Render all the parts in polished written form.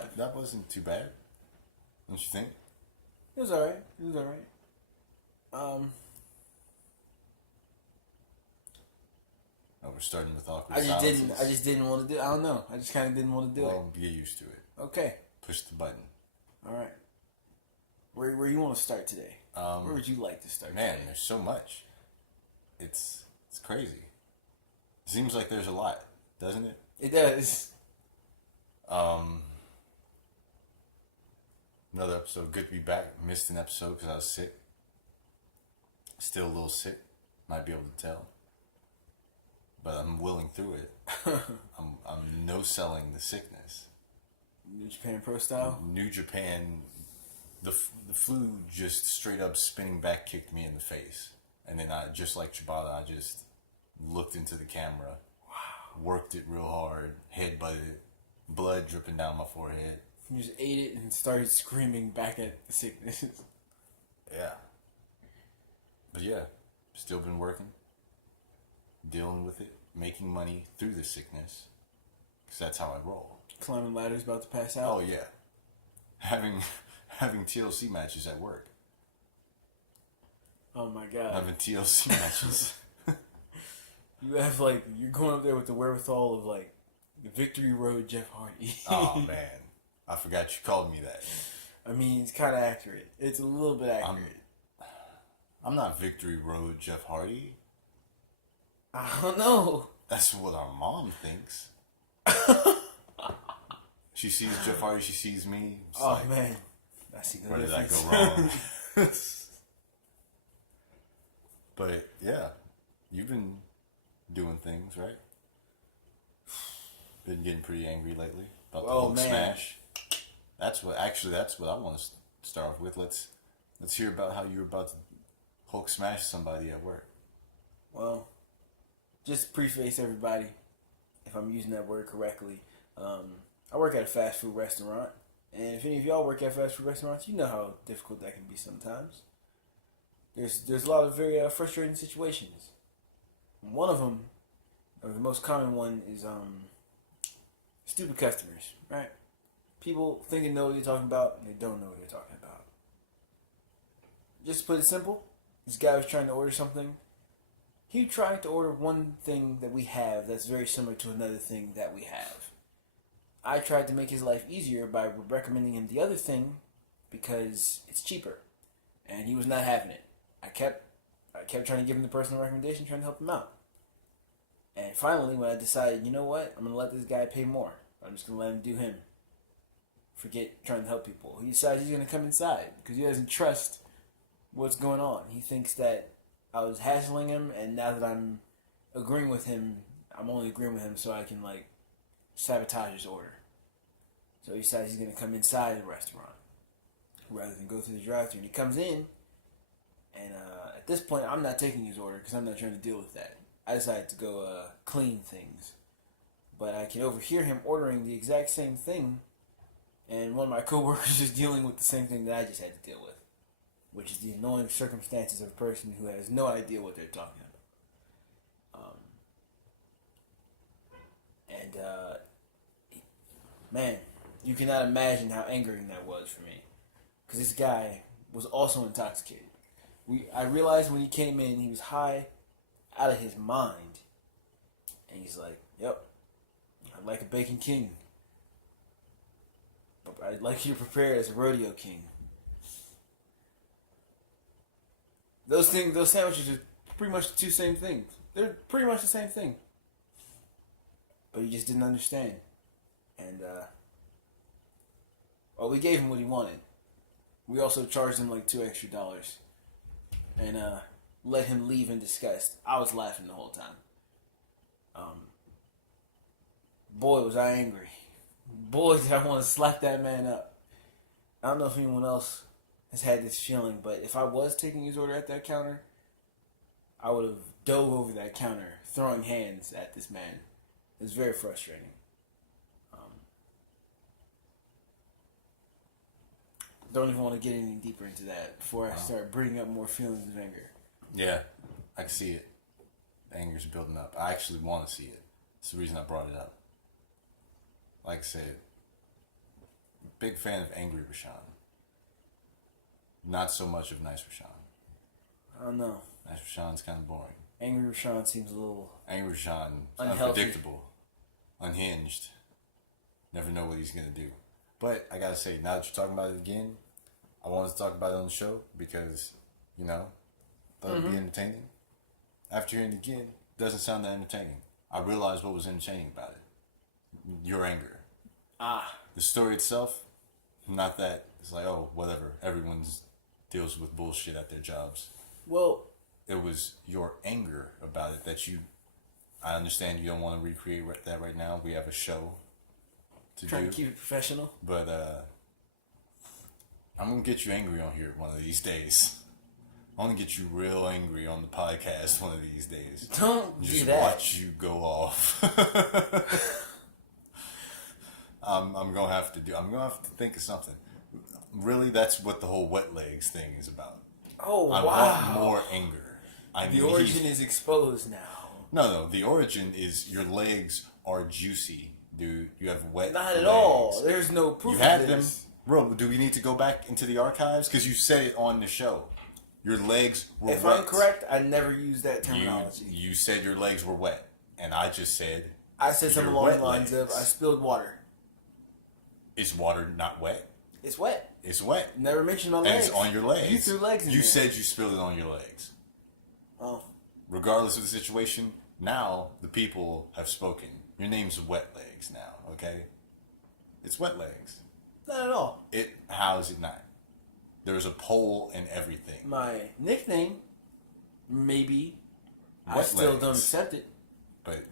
alive. That wasn't too bad. Don't you think? It was alright. It was alright. Um, Oh, we're starting with awkward I just silences. didn't. I just didn't want to do. I don't know. I just kind of didn't want to do Well, get used to it. it. Okay. Push the button. All right. Where you want to start today? Where would you like to start? Man, today? there's so much. It's crazy. Seems like there's a lot, doesn't it? It does. Another episode. Good to be back. Missed an episode because I was sick. Still a little sick. Might be able to tell. But I'm willing through it. I'm no selling the sickness. New Japan Pro style. New Japan, the flu just straight up spinning back kicked me in the face, and then I just like Chibata, I just looked into the camera, worked it real hard, head butted, blood dripping down my forehead. You just ate it and started screaming back at the sickness. Yeah, but yeah, still been working, dealing with it, making money through the sickness, because that's how I roll. Climbing ladders, about to pass out. Oh yeah, having TLC matches at work. Oh my god. Having TLC matches. You have like you're going up there with the wherewithal of like the Victory Road Jeff Hardy. Oh man, I forgot you called me that. I mean, it's kind of accurate. It's a little bit accurate. I'm not Victory Road Jeff Hardy. I don't know. That's what our mom thinks. She sees Jeff Hardy, she sees me. It's Oh like, man, I see the where did I difference. go wrong? But yeah, you've been doing things, right? Been getting pretty angry lately about the Hulk smash. That's what I want to start off with. Let's hear about how you're about to Hulk smash somebody at work. Well, just to preface everybody, if I'm using that word correctly, I work at a fast food restaurant, and if any of y'all work at fast food restaurants, you know how difficult that can be sometimes. There's a lot of very frustrating situations. One of them, or the most common one, is stupid customers, right? People think they know what you're talking about, and they don't know what you're talking about. Just to put it simple, this guy was trying to order something. He tried to order one thing that we have that's very similar to another thing that we have. I tried to make his life easier by recommending him the other thing because it's cheaper, and he was not having it. I kept trying to give him the personal recommendation, trying to help him out. And finally, when I decided, you know what, I'm going to let this guy pay more. I'm just going to let him do him. Forget trying to help people. He decides he's going to come inside because he doesn't trust what's going on. He thinks that I was hassling him, and now that I'm agreeing with him, I'm only agreeing with him so I can, like, sabotage his order. So he decides he's going to come inside the restaurant rather than go through the drive-thru. And he comes in, and at this point, I'm not taking his order because I'm not trying to deal with that. I decided to go clean things. But I can overhear him ordering the exact same thing, and one of my coworkers is dealing with the same thing that I just had to deal with, which is the annoying circumstances of a person who has no idea what they're talking about. Man, you cannot imagine how angering that was for me, because this guy was also intoxicated. I realized when he came in, he was high out of his mind, and he's like, "Yep, I'd like a Bacon King, but I'd like you to prepare it as a Rodeo King." Those sandwiches are pretty much the two same things. They're pretty much the same thing. But he just didn't understand. And, well, we gave him what he wanted. We also charged him like $2 extra. And, let him leave in disgust. I was laughing the whole time. Boy, was I angry. Boy, did I want to slap that man up. I don't know if anyone else has had this feeling, but if I was taking his order at that counter, I would have dove over that counter, throwing hands at this man. It was very frustrating. Don't even want to get any deeper into that before I start bringing up more feelings of anger. Yeah, I can see it. The anger's building up. I actually want to see it. It's the reason I brought it up. Like I said, Big fan of Angry Rashawn. Not so much of Nice Rashawn. I don't know. Nice Rashawn's kind of boring. Angry Rashawn seems a little Angry Rashawn, unhealthy. unpredictable, unhinged. Never know what he's gonna do. But I gotta say, now that you're talking about it again, I wanted to talk about it on the show because, thought it'd be entertaining. After hearing it again, it doesn't sound that entertaining. I realized what was entertaining about it. Your anger. The story itself, not that. It's like, oh, whatever. Everyone deals with bullshit at their jobs. Well, it was your anger about it that I understand you don't want to recreate that right now. We have a show to trying do. to keep it professional. But I'm going to get you angry on here one of these days. I'm going to get you real angry on the podcast one of these days. Don't Just do that. watch you go off. I'm going to have to think of something. Really, that's what the whole wet legs thing is about. Oh, I wow. want more anger. The origin is exposed now. No. The origin is your legs are juicy, dude. You have wet Not at legs. all. There's no proof You had of them. this. Bro, do we need to go back into the archives? Because you said it on the show. Your legs were If wet. I'm correct, I never used that terminology. You said your legs were wet. And I just said... I said something your along the wet lines legs. of, I spilled water. Is water not wet? It's wet. It's wet. Never mentioned my And legs. it's on your legs. You threw legs in You there. said you spilled it on your legs. Oh. Regardless of the situation, now the people have spoken. Your name's Wet Legs now, okay? It's Wet Legs. Not at all. How is it not? There's a poll and everything. My nickname, maybe, I Wet still Legs. don't accept it. But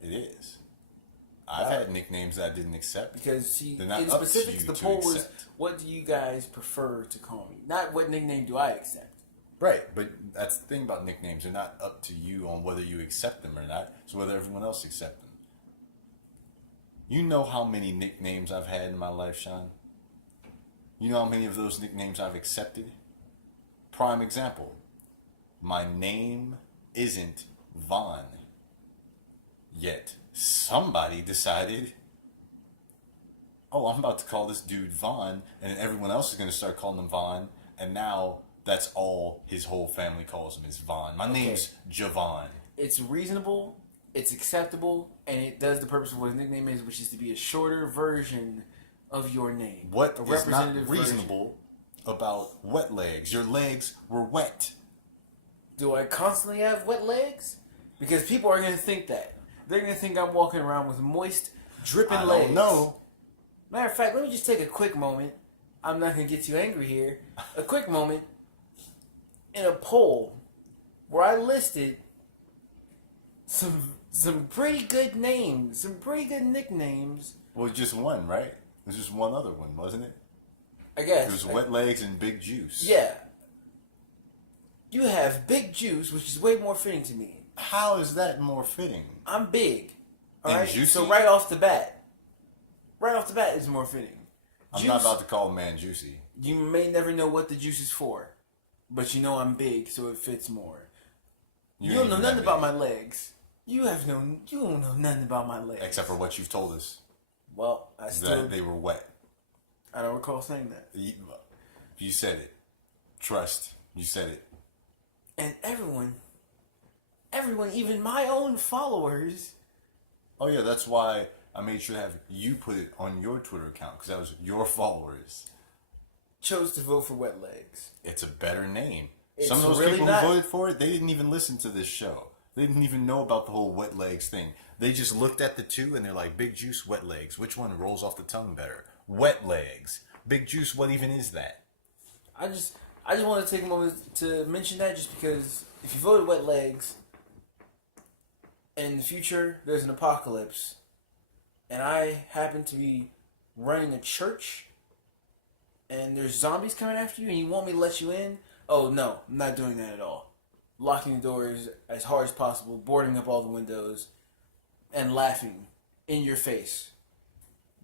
it is. I've had nicknames that I didn't accept. Because, see, They're not in up to specifics, you the to poll was, accept. what do you guys prefer to call me? Not what nickname do I accept. Right, but that's the thing about nicknames. They're not up to you on whether you accept them or not. It's whether everyone else accepts them. You know how many nicknames I've had in my life, Shawn? You know how many of those nicknames I've accepted? Prime example. My name isn't Vaughn. Yet somebody decided, oh, I'm about to call this dude Vaughn, and then everyone else is going to start calling him Vaughn, and now that's all his whole family calls him is Vaughn. My name's Javon. It's reasonable, it's acceptable, and it does the purpose of what his nickname is, which is to be a shorter version of your name. What a is representative not reasonable about wet legs? Your legs were wet. Do I constantly have wet legs? Because people are going to think that. They're going to think I'm walking around with moist, dripping I legs. don't know. Matter of fact, let me just take a quick moment. I'm not going to get too angry here. A quick moment in a poll where I listed some pretty good names, some pretty good nicknames. Well, just one, right? There's just one other one, wasn't it? I guess. It was Wet Legs and Big Juice. Yeah. You have Big Juice, which is way more fitting to me. How is that more fitting? I'm big. And Alright? juicy? So right off the bat is more fitting. I'm not about to call a man juicy. You may never know what the juice is for, but you know I'm big, so it fits more. You don't know nothing about my legs. You don't know nothing about my legs. Except for what you've told us. Well, That they were wet. I don't recall saying that. You said it. Trust. You said it. And everyone, even my own followers. Oh yeah, that's why I made sure to have you put it on your Twitter account, because that was your followers. Chose to vote for Wet Legs. It's a better name. It's Some of those really people not. who voted for it, they didn't even listen to this show. They didn't even know about the whole Wet Legs thing. They just looked at the two and they're like, Big Juice, Wet Legs. Which one rolls off the tongue better? Wet Legs. Big Juice, what even is that? I just want to take a moment to mention that, just because if you voted Wet Legs, and in the future there's an apocalypse, and I happen to be running a church, and there's zombies coming after you, and you want me to let you in, oh no, I'm not doing that at all. Locking the doors as hard as possible, boarding up all the windows, and laughing in your face.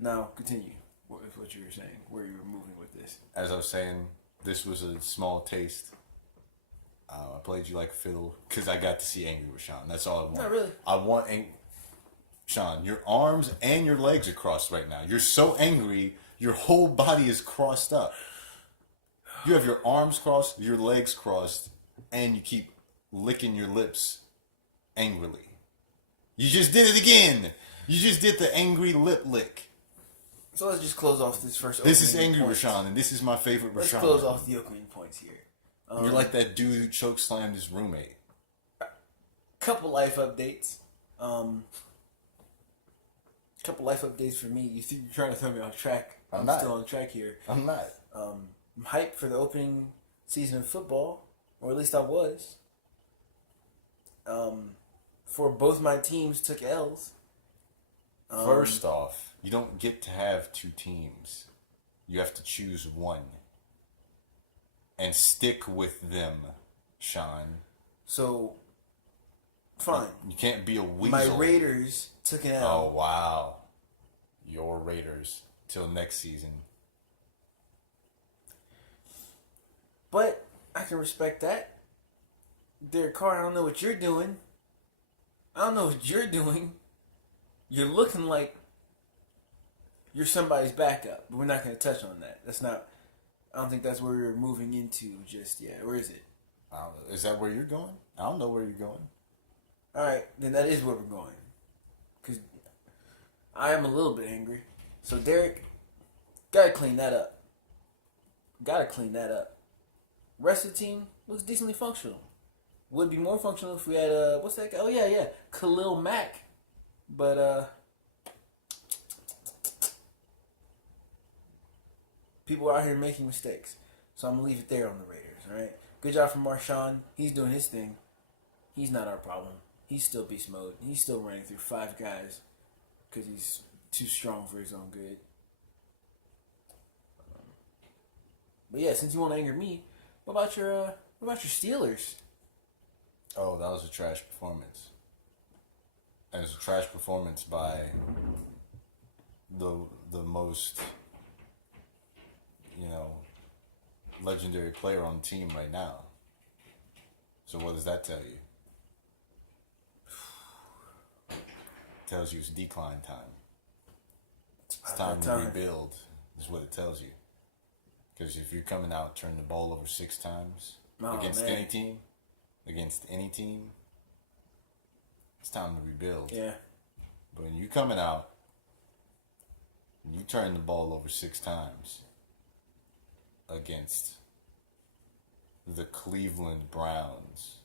Now, continue with what you were saying, where you were moving with this. As I was saying, this was a small taste. I played you like a fiddle because I got to see Angry with Shawn. That's all I want. Not really. I want Shawn, your arms and your legs are crossed right now. You're so angry Your whole body is crossed up. You have your arms crossed, your legs crossed, and you keep licking your lips angrily. You just did it again. You just did the angry lip lick. So let's just close off this first. This is angry points. Rashawn, and this is my favorite Rashawn. Let's close off the opening points here. You're like that dude who chokeslammed his roommate. Couple life updates. Couple life updates for me. You think you're trying to throw me off track? I'm not. Still on track here. I'm not. I'm hyped for the opening season of football, or at least I was. For both my teams took L's. First off, you don't get to have two teams. You have to choose one. And stick with them, Shawn. So, fine. You can't be a weasel. My Raiders took an L. Oh, wow. Your Raiders. Till next season. But I can respect that. Derek Carr, I don't know what you're doing. I don't know what you're doing. You're looking like you're somebody's backup. But we're not going to touch on that. That's not... I don't think that's where we're moving into just yet. Or is it? I don't know. Is that where you're going? I don't know where you're going. Alright, then that is where we're going. Because I am a little bit angry. So Derek, gotta clean that up. Gotta clean that up. Rest of the team looks decently functional. Would be more functional if we had what's that guy? Oh yeah, Khalil Mack. But people are out here making mistakes. So I'm gonna leave it there on the Raiders, alright? Good job from Marshawn. He's doing his thing. He's not our problem. He's still beast mode. He's still running through 5 guys because he's too strong for his own good. But yeah, since you want to anger me, what about your Steelers? Oh, that was a trash performance. And it's a trash performance by the most, legendary player on the team right now. So what does that tell you? It tells you it's decline time. It's time to rebuild, is what it tells you. Because if you're coming out, turning the ball over 6 times against any team, it's time to rebuild. Yeah. But when you coming out, and you turn the ball over 6 times against the Cleveland Browns,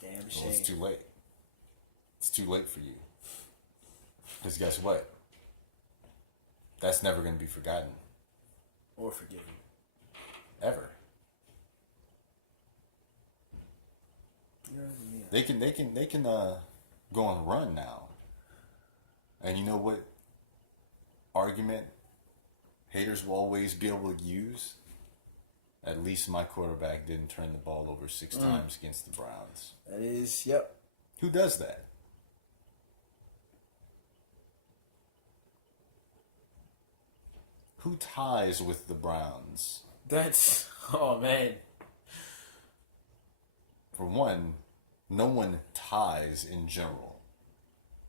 Damn so shame. it's too late. It's too late for you. Because guess what? That's never going to be forgotten. Or forgiven. Ever. Yeah. They can go on a run now. And you know what argument haters will always be able to use? At least my quarterback didn't turn the ball over 6 times against the Browns. That is, yep. Who does that? Who ties with the Browns? That's, oh man. For one, no one ties in general.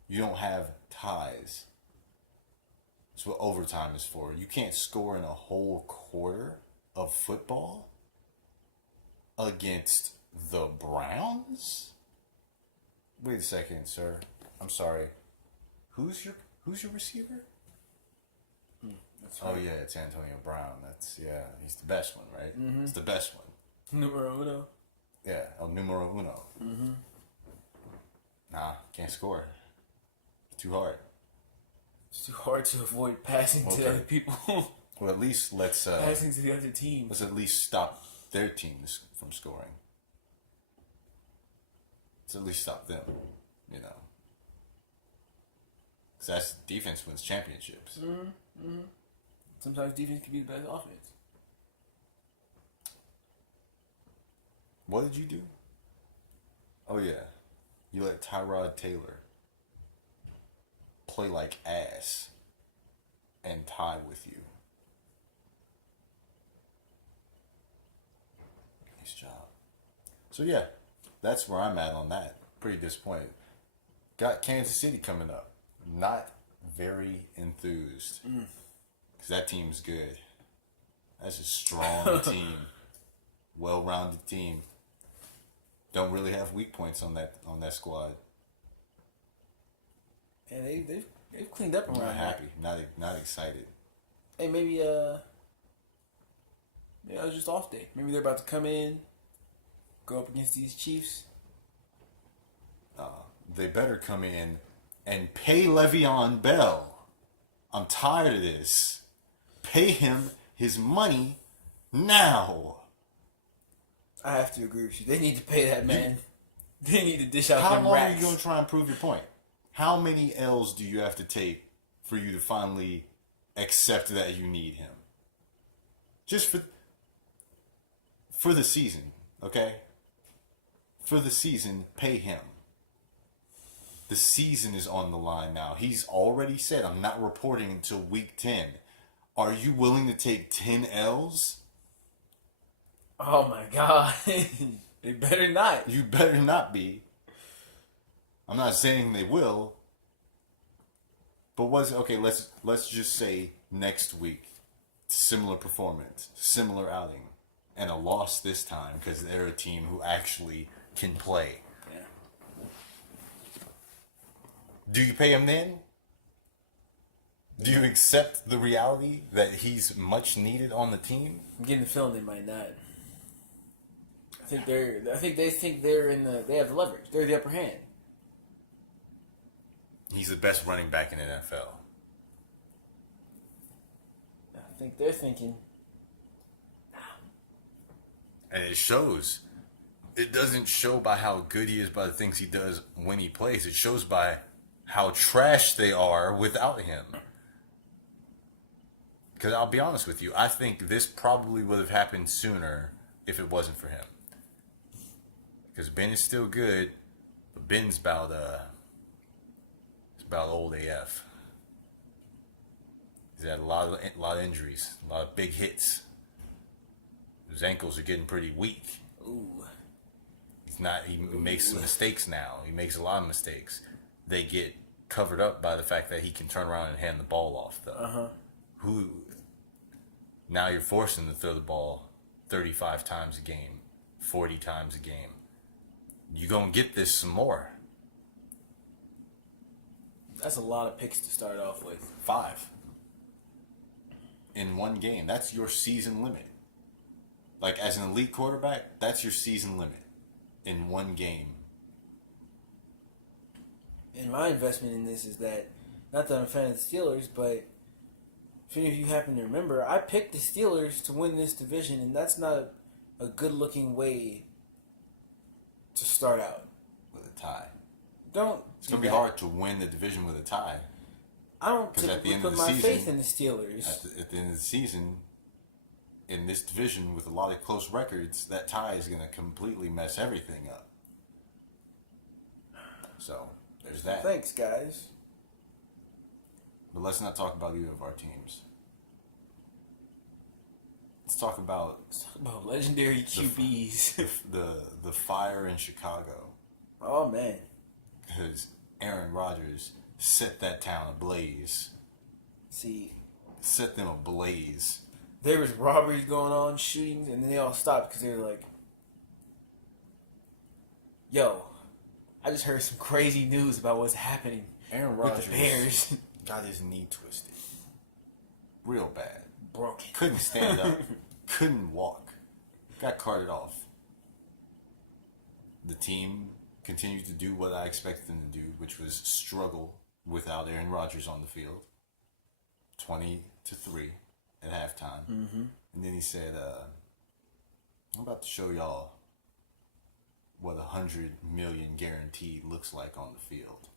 You don't have ties. That's what overtime is for. You can't score in a whole quarter of football against the Browns? Wait a second, sir. I'm sorry. Who's your receiver? That's right. Oh yeah, it's Antonio Brown. He's the best one, right? Mm-hmm. It's the best one. Numero uno. Yeah, el numero uno. Mm-hmm. Nah, can't score. Too hard. It's too hard to avoid passing to other people. Well, at least let's passing to the other team. let's at least stop their teams from scoring. Let's at least stop them, Because that's defense wins championships. Mm-hmm. Mm-hmm. Sometimes defense can be the best offense. What did you do? Oh yeah, you let Tyrod Taylor play like ass and tie with you. Nice job. So yeah, that's where I'm at on that. Pretty disappointed. Got Kansas City coming up. Not very enthused. Because that team's good. That's a strong team. Well-rounded team. Don't really have weak points on that squad. And they've cleaned up around. Not happy. Not excited. Hey, maybe it was just off day. Maybe they're about to come in, go up against these Chiefs. They better come in and pay Le'Veon Bell. I'm tired of this. Pay him his money now. I have to agree with you. They need to pay that man. They need to dish out How them long racks. are you going to try and prove your point? How many L's do you have to take for you to finally accept that you need him? Just for the season, okay? For the season, pay him. The season is on the line now. He's already said, I'm not reporting until week 10. Are you willing to take 10 L's? Oh my God. They better not. You better not be. I'm not saying they will. But let's just say next week, similar performance, similar outing, and a loss this time because they're a team who actually can play. Yeah. Do you pay him then? Do you accept the reality that he's much needed on the team? I'm getting the feeling they might not. They think they have the leverage. They're the upper hand. He's the best running back in the NFL. I think they're thinking. And it shows. It doesn't show by how good he is by the things he does when he plays. It shows by how trash they are without him. Because I'll be honest with you, I think this probably would have happened sooner if it wasn't for him. Because Ben is still good, but Ben's about old AF. He's had a lot of injuries, a lot of big hits. His ankles are getting pretty weak. Ooh. He makes some mistakes now. He makes a lot of mistakes. They get covered up by the fact that he can turn around and hand the ball off, though. Now you're forcing him to throw the ball 35 times a game, 40 times a game. You're going to get this some more. That's a lot of picks to start off with. 5. In one game. That's your season limit. Like, as an elite quarterback, that's your season limit. In one game. And my investment in this is that, not that I'm a fan of the Steelers, but if any of you happen to remember, I picked the Steelers to win this division, and that's not a good-looking way to start out. With a tie. It's going to be hard to win the division with a tie. I don't typically put my faith in the Steelers. At the end of the season, in this division with a lot of close records, that tie is going to completely mess everything up. So, there's that. Thanks, guys. But let's not talk about either of our teams. Let's talk about legendary QBs. the fire in Chicago. Oh, man. Because Aaron Rodgers set that town ablaze. Set them ablaze. There was robberies going on, shootings, and then they all stopped because they were like, yo, I just heard some crazy news about what's happening Aaron with Rodgers the Bears. got his knee twisted. Real bad. Broken. Couldn't stand up. Couldn't walk. Got carted off. The team continued to do what I expected them to do, which was struggle without Aaron Rodgers on the field. 20-3 at halftime. Mm-hmm. And then he said, I'm about to show y'all what $100 million guaranteed looks like on the field.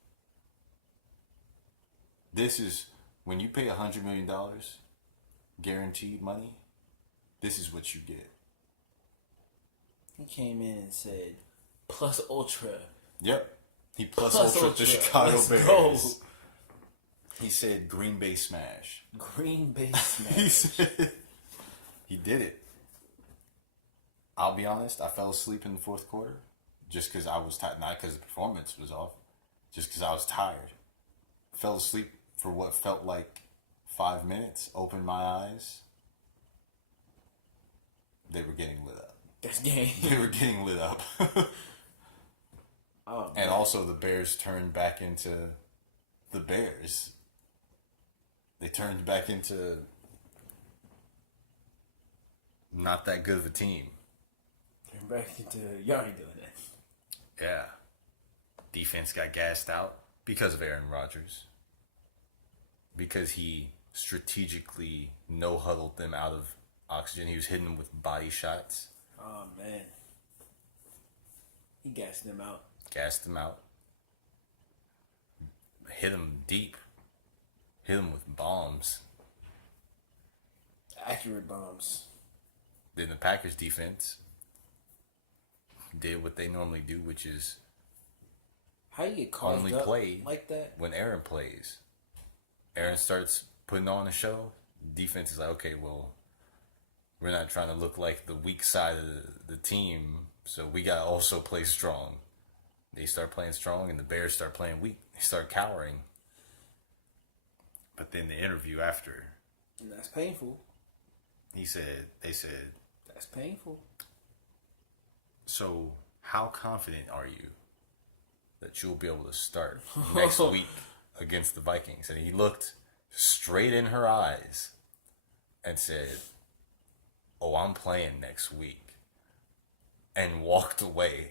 This is, when you pay $100 million guaranteed money, this is what you get. He came in and said, plus ultra. Yep. He plus ultra the Chicago Bears. Go. He said Green Bay Smash. Green Bay Smash. He did it. I'll be honest, I fell asleep in the fourth quarter just because I was tired. Not because the performance was off, just because I was tired. Fell asleep for what felt like 5 minutes, opened my eyes, they were getting lit up. That's game. They were getting lit up. Oh, and also the Bears turned back into the Bears. They turned back into not that good of a team. Turn back into y'all ain't doing that. Yeah. Defense got gassed out because of Aaron Rodgers. Because he strategically no-huddled them out of oxygen. He was hitting them with body shots. Oh, man. He gassed them out. Gassed them out. Hit them deep. Hit them with bombs. Accurate bombs. Then the Packers defense did what they normally do, which is how you get caught only up play like that when Aaron plays. Aaron starts putting on a show. Defense is like, okay, well, we're not trying to look like the weak side of the team, so we got to also play strong. They start playing strong, and the Bears start playing weak. They start cowering. But then the interview after, and that's painful. they said, That's painful. so how confident are you that you'll be able to start next week against the Vikings? And he looked straight in her eyes and said, oh, I'm playing next week. And walked away.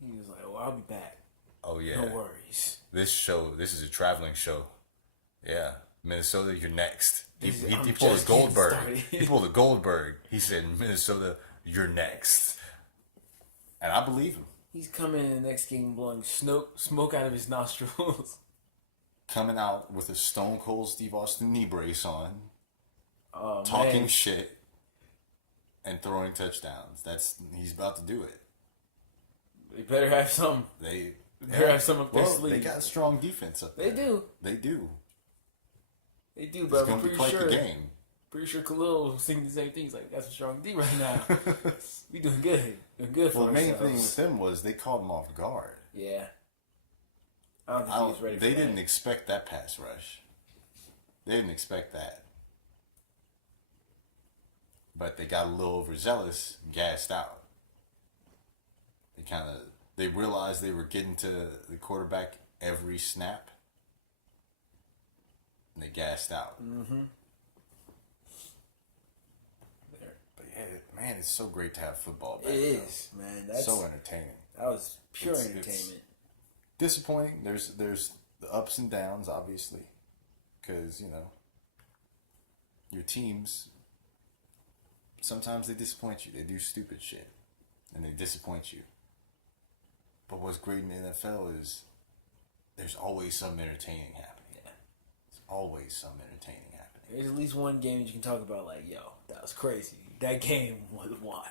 He was like, oh, I'll be back. Oh, yeah. No worries. This is a traveling show. Yeah. Minnesota, you're next. He I'm pulled a just getting Goldberg. started. He pulled a Goldberg. He said, Minnesota, you're next. And I believe him. He's coming in the next game blowing smoke out of his nostrils. Coming out with a Stone Cold Steve Austin knee brace on. Oh, talking man. shit. And throwing touchdowns. He's about to do it. They better have some. They better have some up their well, sleeve. they got a strong defense up there. They do. They do. They do, It's but I'm going to be pretty quite sure. the game. Pretty sure Khalil was singing the same thing. He's like, that's a strong D right now. We doing good. Doing good for Well, the main ourselves. thing with them was they caught him off guard. Yeah. I don't think he was ready for They that. didn't expect that pass rush. They didn't expect that. But they got a little overzealous, gassed out. They realized they were getting to the quarterback every snap. And they gassed out. Mm-hmm. But yeah, man, it's so great to have football back. It is, man. That's so entertaining. That was pure It's entertainment. Disappointing. There's the ups and downs, obviously, because your teams sometimes they disappoint you. They do stupid shit, and they disappoint you. But what's great in the NFL is there's always something entertaining happening. Yeah. There's always something entertaining happening. There's at least one game that you can talk about like, yo, that was crazy. That game was wild.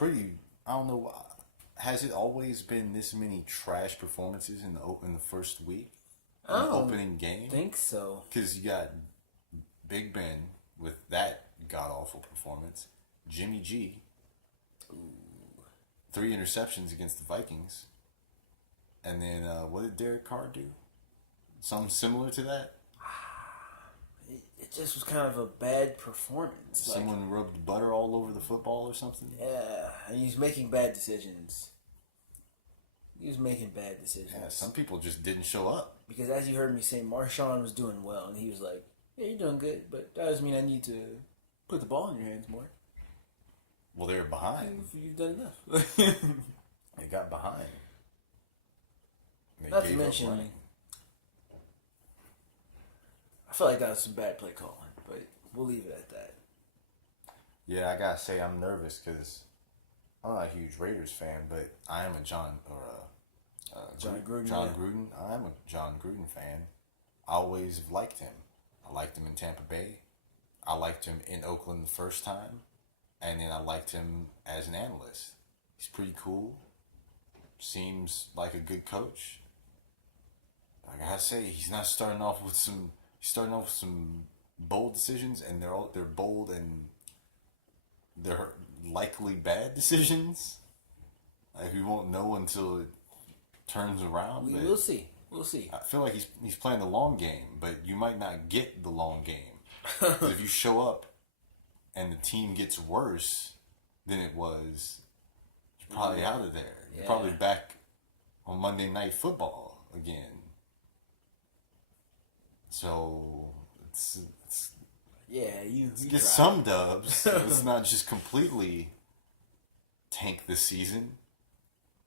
I don't know. Has it always been this many trash performances in the first week? I The don't opening game? think so. Because you got Big Ben with that god-awful performance. Jimmy G. 3 interceptions against the Vikings. And then, what did Derek Carr do? Something similar to that? It just was kind of a bad performance. Someone rubbed butter all over the football or something? Yeah, and he was making bad decisions. Yeah, some people just didn't show up. Because as you heard me say, Shawn was doing well, and he was like, yeah, you're doing good, but that doesn't mean I need to put the ball in your hands more. Well, they were behind. You've done enough. They got behind. They Not to gave up mention, running. I feel like that was some bad play calling, but we'll leave it at that. Yeah, I gotta say I'm nervous because I'm not a huge Raiders fan, but I am a John Gruden. John Yeah. Gruden. I am a John Gruden fan. I always have liked him. I liked him in Tampa Bay. I liked him in Oakland the first time, and then I liked him as an analyst. He's pretty cool. Seems like a good coach. I gotta say, he's starting off with some bold decisions, and they're bold and they're likely bad decisions. Like, we won't know until it turns around. We will see. We'll see. I feel like he's playing the long game, but you might not get the long game. 'Cause if you show up and the team gets worse than it was, you're probably out of there. You're probably back on Monday Night Football again. So it's you get some dubs. Let's not just completely tank the season.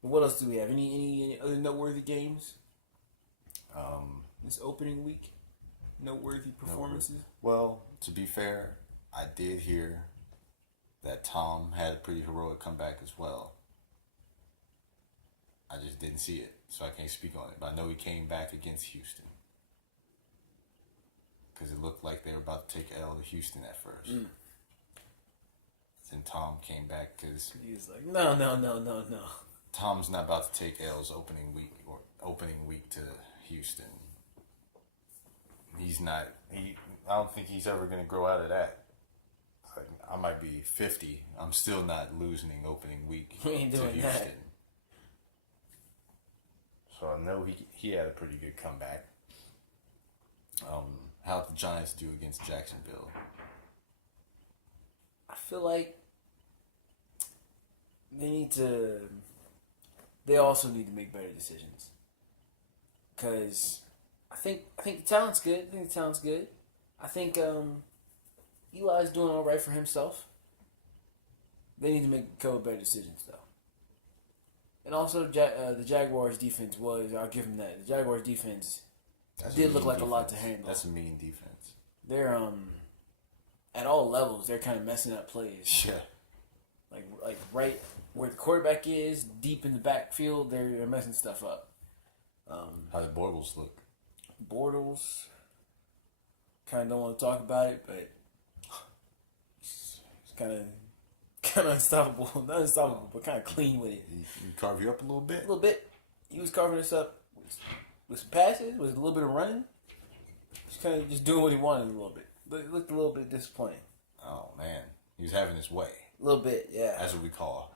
What else do we have? Any other noteworthy games? This opening week, noteworthy performances. Well, to be fair, I did hear that Tom had a pretty heroic comeback as well. I just didn't see it, so I can't speak on it. But I know he came back against Houston. Because it looked like they were about to take L to Houston at first. Then Tom came back because... He was like, no. Tom's not about to take L's opening week to Houston. He's not... I don't think he's ever going to grow out of that. Like, I might be 50. I'm still not losing opening week We ain't to doing Houston. that. So I know he had a pretty good comeback. How'd the Giants do against Jacksonville? I feel like they also need to make better decisions. Because I think the talent's good. I think Eli's doing all right for himself. They need to make a couple better decisions, though. And also, the Jaguars' defense I'll give them that. The Jaguars' defense did look like a lot to handle. That's a mean defense. They're, at all levels, they're kind of messing up plays. Yeah. Like right where the quarterback is, deep in the backfield, they're messing stuff up. How did Bortles look? Bortles, kind of don't want to talk about it, but it's kind of unstoppable. Not unstoppable, but kind of clean with it. He carve you up a little bit? A little bit. He was carving us up with some passes, with a little bit of running. Just kind of just doing what he wanted a little bit. But it looked a little bit disappointing. Oh, man. He was having his way. A little bit, yeah. That's what we call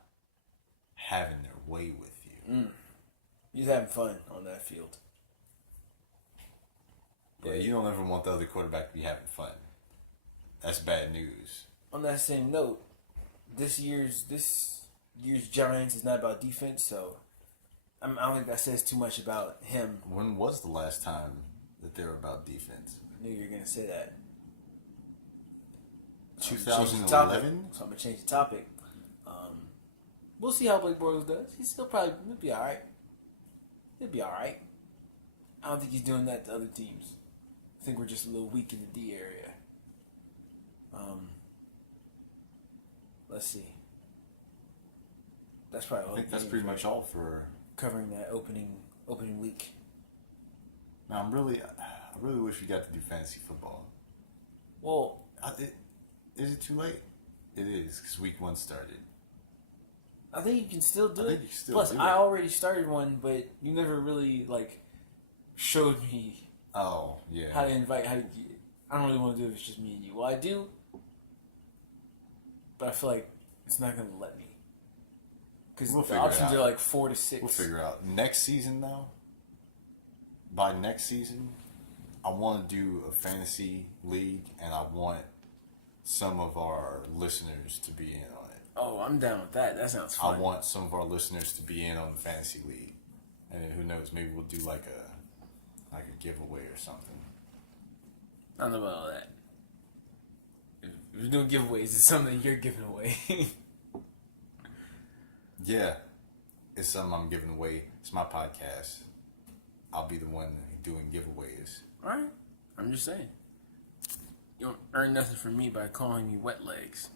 having their way with you. He was having fun on that field. Yeah, you don't ever want the other quarterback to be having fun. That's bad news. On that same note, this year's Giants is not about defense, so I don't think that says too much about him. When was the last time that they were about defense? I knew you were going to say that. 2011? So I'm going to change the topic. We'll see how Blake Bortles does. He'll be all right. He'll be all right. I don't think he's doing that to other teams. I think we're just a little weak in the D area. Let's see. That's probably all. I think that's pretty much all for covering that opening week. Now, I really wish we got to do fantasy football. Well, is it too late? It is, because week 1 started. I think you can still do I it. think you can still Plus, do I it. already started one, but you never really showed me. Oh, yeah. How to invite? I don't really want to do it if it's just me and you. Well, I do, but I feel like it's not going to let me. Because the options are 4 to 6. We'll figure it out. Next season, though, by next season, I want to do a fantasy league, and I want some of our listeners to be in on it. Oh, I'm down with that. That sounds fun. I want some of our listeners to be in on the fantasy league, and then who knows? Maybe we'll do like a giveaway or something. I don't know about all that. If you're doing giveaways, it's something you're giving away. Yeah, it's something I'm giving away. It's my podcast. I'll be the one doing giveaways. All right. I'm just saying. You don't earn nothing from me by calling me Wet Legs.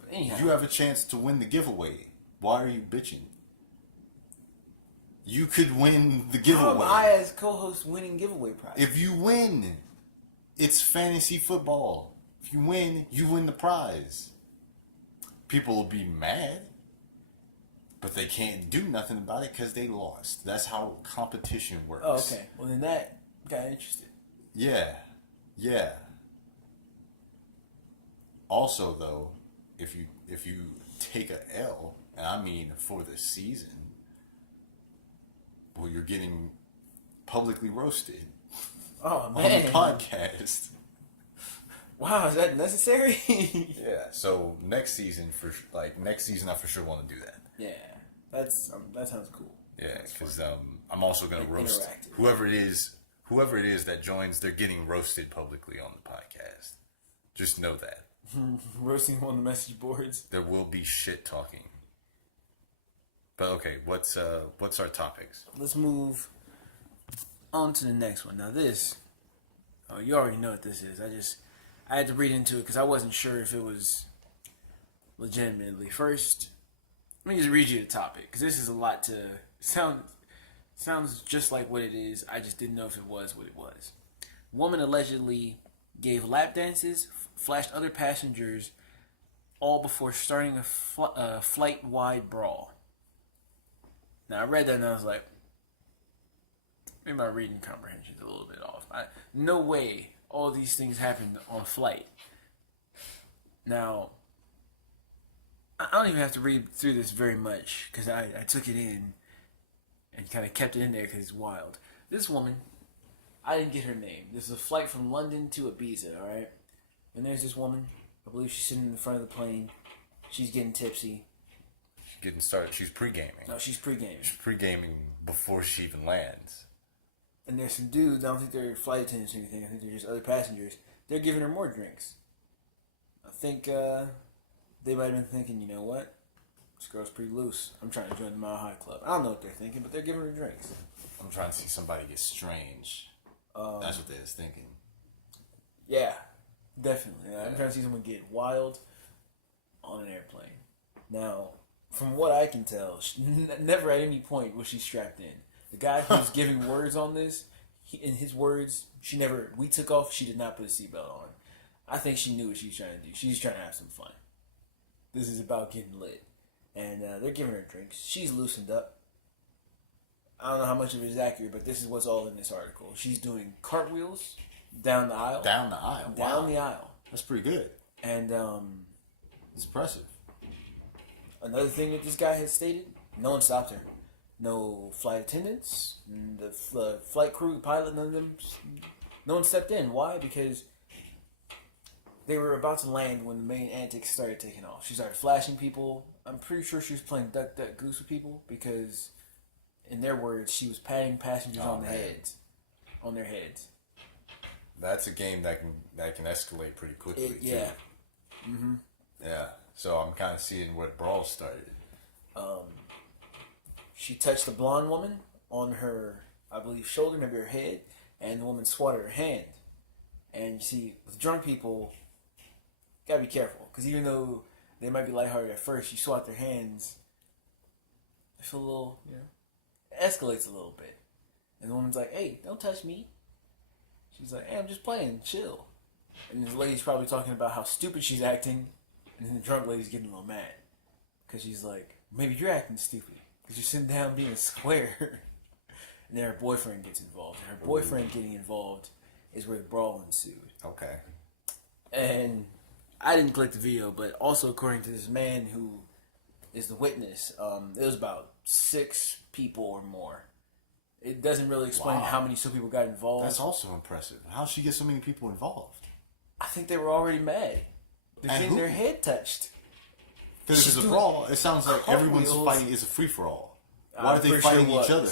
But anyhow. You have a chance to win the giveaway. Why are you bitching? You could win the giveaway. How am I, as co-host, winning giveaway prize? If you win, it's fantasy football. If you win the prize. People will be mad, but they can't do nothing about it because they lost. That's how competition works. Oh, okay. Well, then that got interested. Yeah. Also, though, if you take a L, and I mean for the season, Well, you're getting publicly roasted Oh on the man! podcast. Wow, is that necessary? Yeah. So next season, I for sure want to do that. Yeah, that sounds cool. Yeah, because I'm also gonna roast interactive. whoever it is. Whoever it is that joins, they're getting roasted publicly on the podcast. Just know that. Roasting on the message boards. There will be shit talking. But okay, what's our topics? Let's move on to the next one. Now this, you already know what this is. I had to read into it because I wasn't sure if it was legitimately. First, let me just read you the topic because this is a lot to sounds just like what it is. I just didn't know if it was what it was. Woman allegedly gave lap dances, flashed other passengers, all before starting a flight-wide brawl. Now, I read that and I was like, maybe my reading comprehension is a little bit off. No way all these things happened on a flight. Now, I don't even have to read through this very much because I took it in and kind of kept it in there because it's wild. This woman, I didn't get her name. This is a flight from London to Ibiza, alright? And there's this woman. I believe she's sitting in the front of the plane. She's getting tipsy. She's getting started. She's pre-gaming. No, she's pre-gaming. She's pre-gaming before she even lands. And there's some dudes, I don't think they're flight attendants or anything. I think they're just other passengers. They're giving her more drinks. I think they might have been thinking, you know what? This girl's pretty loose. I'm trying to join the Mile High Club. I don't know what they're thinking, but they're giving her drinks. I'm trying to see somebody get strange. That's what they was thinking. Yeah, definitely. I'm trying to see someone get wild on an airplane. Now, from what I can tell, never at any point was she strapped in. The guy who's giving words on this, in his words, we took off, she did not put a seatbelt on. I think she knew what she was trying to do. She's trying to have some fun. This is about getting lit. And they're giving her drinks. She's loosened up. I don't know how much of it is accurate, but this is what's all in this article. She's doing cartwheels down the aisle. Down the aisle? Down the aisle. That's pretty good. And it's impressive. Another thing that this guy has stated, no one stopped her. No flight attendants, the flight crew, the pilot, none of them. No one stepped in. Why? Because they were about to land when the main antics started taking off. She started flashing people. I'm pretty sure she was playing Duck, Duck, Goose with people because, in their words, she was patting passengers on their heads. That's a game that can escalate pretty quickly. Yeah. Too. Mm-hmm. Yeah. So I'm kind of seeing what brawl started. She touched the blonde woman on her, I believe, shoulder, maybe her head, and the woman swatted her hand. And you see, with drunk people, gotta be careful because even though they might be lighthearted at first, you swat their hands, they feel a little, it escalates a little bit. And the woman's like, "Hey, don't touch me." She's like, "Hey, I'm just playing, chill." And this lady's probably talking about how stupid she's acting, and then the drunk lady's getting a little mad because she's like, "Maybe you're acting stupid because you're sitting down being a square." And then her boyfriend gets involved. And her boyfriend getting involved is where the brawl ensued. Okay. And I didn't click the video, but also according to this man who is the witness, it was about 6 people or more. It doesn't really explain how many people got involved. That's also impressive. How'd she get so many people involved? I think they were already mad. They're getting their head touched. Because if it's a brawl, it sounds like everyone's fighting is a free-for-all. Why are they fighting each other?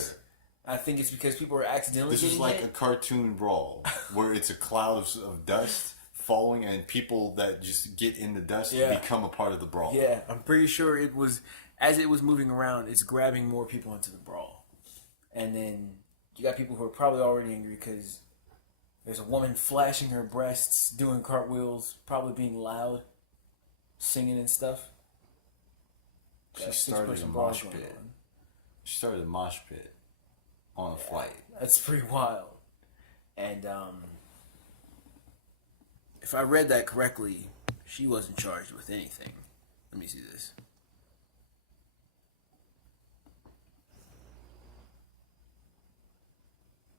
I think it's because people are accidentally getting hit. This is like a cartoon brawl where it's a cloud of dust falling and people that just get in the dust become a part of the brawl. Yeah, I'm pretty sure it was, as it was moving around, it's grabbing more people into the brawl. And then you got people who are probably already angry because there's a woman flashing her breasts, doing cartwheels, probably being loud, singing and stuff. She started a mosh pit. She started a mosh pit on a flight. That's pretty wild. And if I read that correctly, she wasn't charged with anything. Let me see this.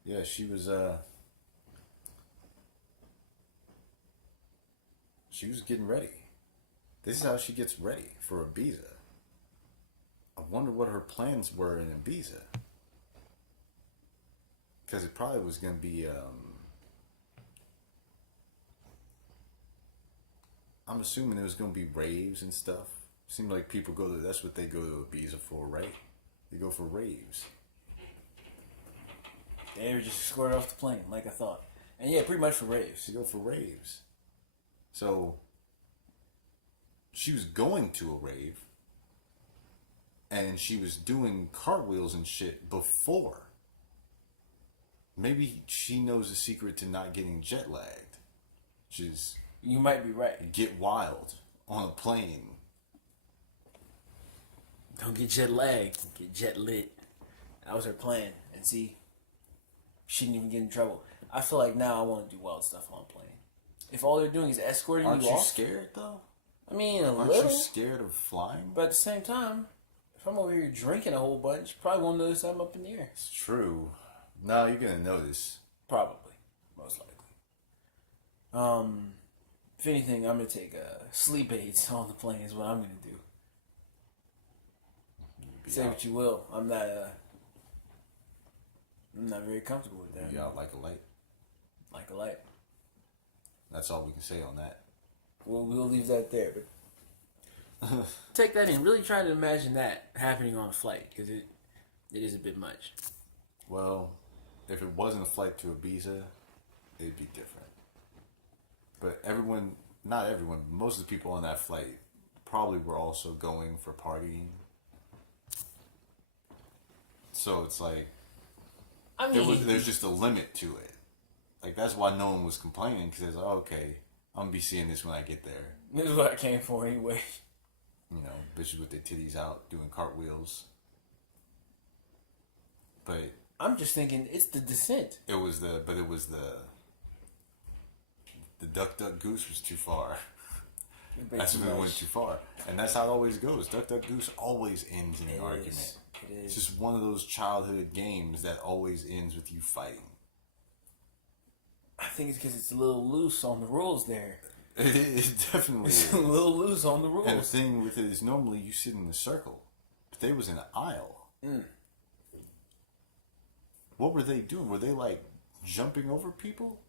Yeah, she was getting ready. This is how she gets ready for Ibiza. I wonder what her plans were in Ibiza. Because it probably was going to be. I'm assuming there was going to be raves and stuff. Seemed like people go to. That's what they go to Ibiza for, right? They go for raves. They were just escorted off the plane, like I thought. And yeah, pretty much for raves. They go for raves. So she was going to a rave, and she was doing cartwheels and shit before. Maybe she knows the secret to not getting jet lagged, which is You might be right. get wild on a plane. Don't get jet lagged. Get jet lit. That was her plan. And see, she didn't even get in trouble. I feel like now I want to do wild stuff on a plane. If all they're doing is escorting Aren't you you off, scared though? I mean, a Aren't little. you scared of flying? But at the same time, if I'm over here drinking a whole bunch, probably won't notice I'm up in the air. It's true. No, you're gonna notice. Probably, most likely. If anything, I'm gonna take sleep aids on the plane. Is what I'm gonna do. Say what you will. I'm not very comfortable with that. Be out like a light. Like a light. That's all we can say on that. We'll leave that there. But take that in. Really try to imagine that happening on a flight, because it is a bit much. Well, if it wasn't a flight to Ibiza, it'd be different. But everyone, not everyone, most of the people on that flight probably were also going for partying. So it's like, I mean, there's just a limit to it. Like, that's why no one was complaining, because it's like, oh, okay, I'm going to be seeing this when I get there. this is what I came for anyway. You know, bitches with their titties out doing cartwheels. But I'm just thinking it's the descent. it was the duck duck goose was too far. That's when it went too far. And that's how it always goes. Duck duck goose always ends in an argument. It is. It's just one of those childhood games that always ends with you fighting. I think it's because it's a little loose on the rules there. It definitely It's is. a little loose on the rules. And the thing with it is normally you sit in a circle. But they was in an aisle. What were they doing? Were they like jumping over people?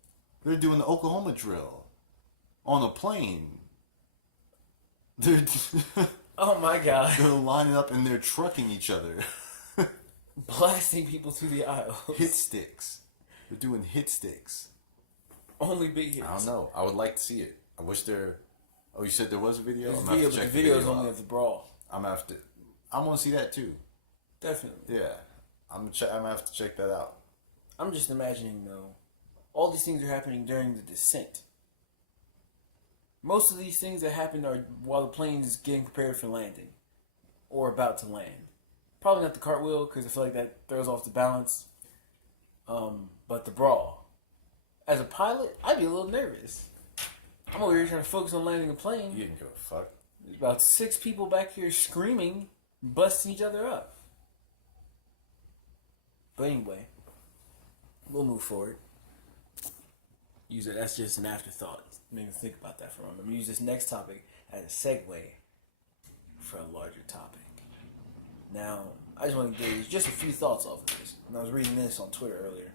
They're doing the Oklahoma drill on a plane. They're Oh my god. they're lining up and they're trucking each other. Blasting people through the aisles. Hit sticks. They're doing hit sticks. Only big hits. I don't know. I would like to see it. I wish there. Oh, you said there was a video. There's I'm a gonna video, have to but check the video is video only out. of the brawl. I'm gonna have to. I want to see that too. Definitely. Yeah, I'm gonna have to check that out. I'm just imagining, though, all these things are happening during the descent. Most of these things that happen are while the plane is getting prepared for landing or about to land. Probably not the cartwheel, because I feel like that throws off the balance. But the brawl. As a pilot, I'd be a little nervous. I'm over here trying to focus on landing a plane. You didn't give a fuck. There's about 6 people back here screaming, busting each other up. But anyway, we'll move forward. Use it. That's just an afterthought. Made me think about that for a moment. I'm gonna use this next topic as a segue for a larger topic. Now, I just want to gauge just a few thoughts off of this. And I was reading this on Twitter earlier.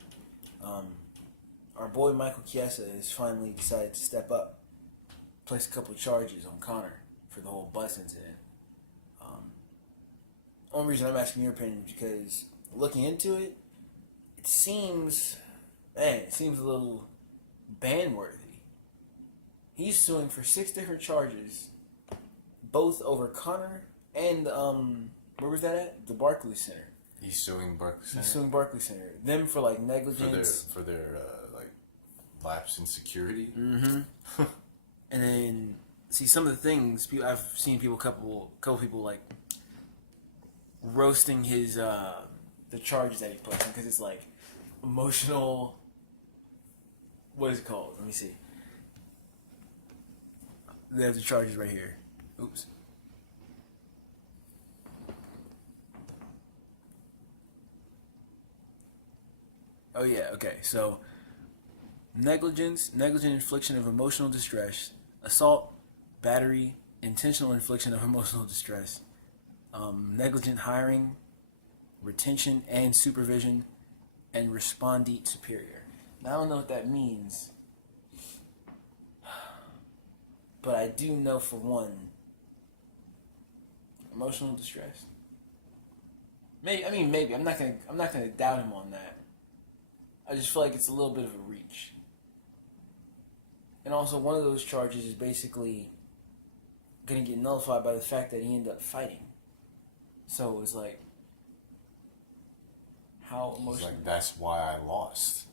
Our boy Michael Chiesa has finally decided to step up, place a couple of charges on Connor for the whole bus incident. Only reason I'm asking your opinion is because looking into it, it seems a little ban-worthy. He's suing for 6 different charges, both over Connor and where was that at? The Barclays Center. He's suing Barclays Center. He's suing Barclays Center. Them for like negligence. For their like lapse in security. Mm-hmm. And then see some of the things I've seen people, couple people like roasting his the charges that he puts in, because it's like emotional. What is it called? Let me see. There's the charges right here. Oops. Oh yeah, okay. So negligent infliction of emotional distress, assault, battery, intentional infliction of emotional distress, negligent hiring, retention and supervision, and respondite superior. Now, I don't know what that means, but I do know for one, emotional distress. Maybe. I'm not gonna doubt him on that. I just feel like it's a little bit of a reach. And also, one of those charges is basically gonna get nullified by the fact that he ended up fighting. So it's like, how emotional? He's like, that's why I lost.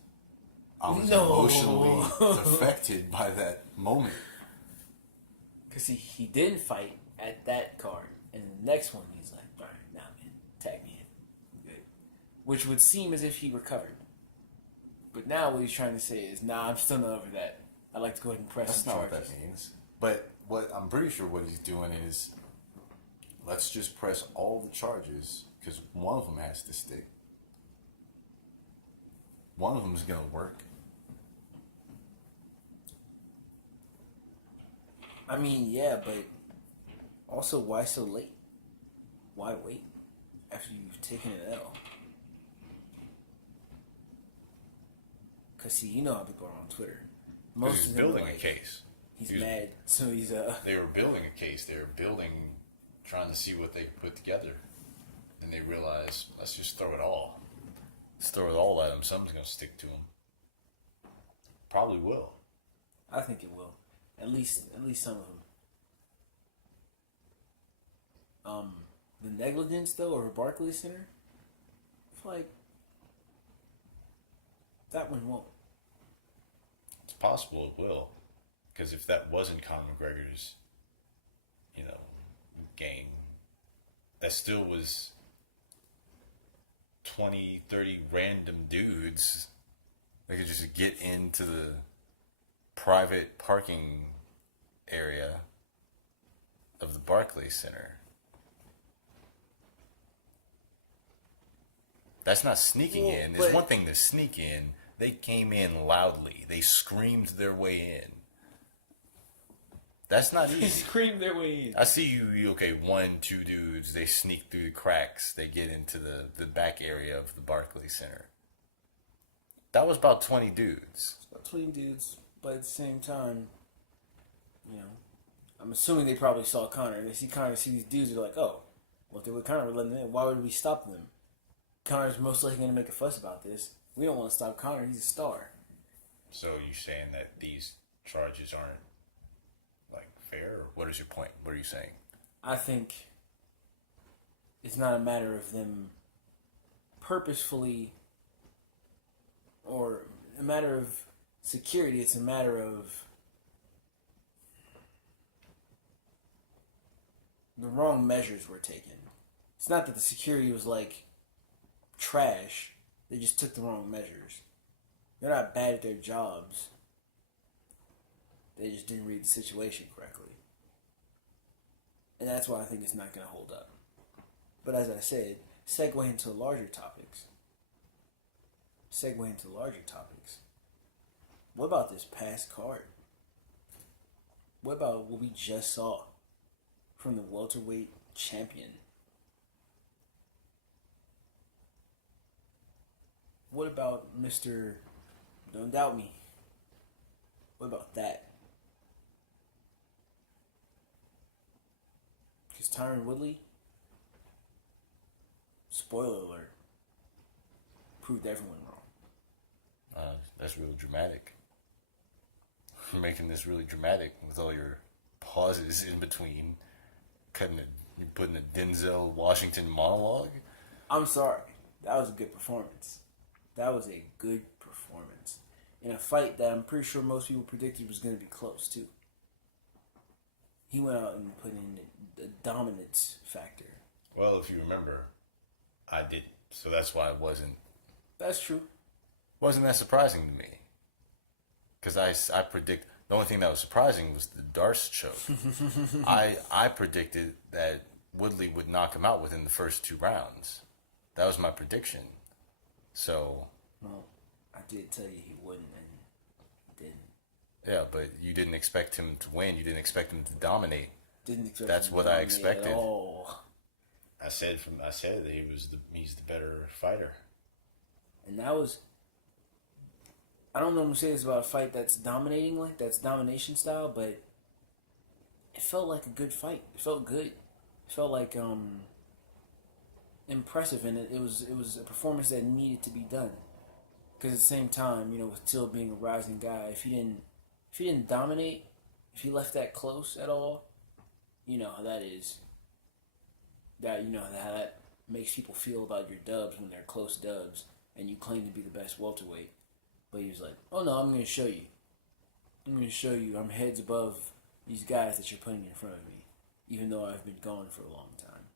I was No. emotionally affected by that moment. Because he didn't fight at that card. And the next one, he's like, alright, nah, man, tag me in. Good. Which would seem as if he recovered. But now what he's trying to say is, nah, I'm still not over that. I'd like to go ahead and press That's some not charges. what that means. But what I'm pretty sure what he's doing is, let's just press all the charges, because one of them has to stick. One of them is going to work. I mean, yeah, but also, why so late? Why wait after you've taken an L? Because, see, you know how people are on Twitter. Most of them building a case. He's mad, so he's They were building a case. They were trying to see what they could put together, and they realized, let's just throw it all. Let's throw it all at him. Something's gonna stick to him. Probably will. I think it will. At least some of them. The negligence though, or Barclays Center, I feel like that one won't. It's possible it will. Because if that wasn't Conor McGregor's, game, that still was 20, 30 random dudes that could just get into the private parking area of the Barclays Center. That's not sneaking in. There's one thing to sneak in. They came in loudly. They screamed their way in. That's not easy. They screamed their way in. I see you, okay, 1, 2 dudes, they sneak through the cracks. They get into the back area of the Barclays Center. That was about 20 dudes. It's about 20 dudes, but at the same time, I'm assuming they probably saw Conor. They see Conor, see these dudes, they're like, oh, well, if they were Conor, we're letting them in. Why would we stop them? Conor's most likely going to make a fuss about this. We don't want to stop Conor. He's a star. So you're saying that these charges aren't, fair? Or what is your point? What are you saying? I think it's not a matter of them purposefully or a matter of security. It's a matter of the wrong measures were taken. It's not that the security was trash. They just took the wrong measures. They're not bad at their jobs. They just didn't read the situation correctly. And that's why I think it's not going to hold up. But as I said, segue into larger topics. What about this past card? What about what we just saw from the welterweight champion? What about Mr. Don't Doubt Me? What about that? Because Tyron Woodley, spoiler alert, proved everyone wrong. That's really dramatic. You're making this really dramatic with all your pauses in between, you're putting a Denzel Washington monologue. I'm sorry. That was a good performance. In a fight that I'm pretty sure most people predicted was going to be close, too. He went out and put in the dominance factor. Well, if you remember, I did. So that's why it wasn't. That's true. Wasn't that surprising to me? Because I predict. The only thing that was surprising was the Darce choke. I predicted that Woodley would knock him out within the first 2 rounds. That was my prediction. So. Well, I did tell you he wouldn't, and he didn't. Yeah, but you didn't expect him to win. You didn't expect him to dominate. Didn't expect That's him what to I dominate expected. at all. I said that he's the better fighter. And that was, I don't normally say this about a fight that's dominating, like that's domination style, but it felt like a good fight. It felt good. It felt like impressive, and it was a performance that needed to be done. Because at the same time, with Till being a rising guy, if he didn't dominate, if he left that close at all, you know how that is. That how that makes people feel about your dubs when they're close dubs, and you claim to be the best welterweight. But he was like, "Oh no, I'm going to show you. I'm going to show you. I'm heads above these guys that you're putting in front of me, even though I've been gone for a long time."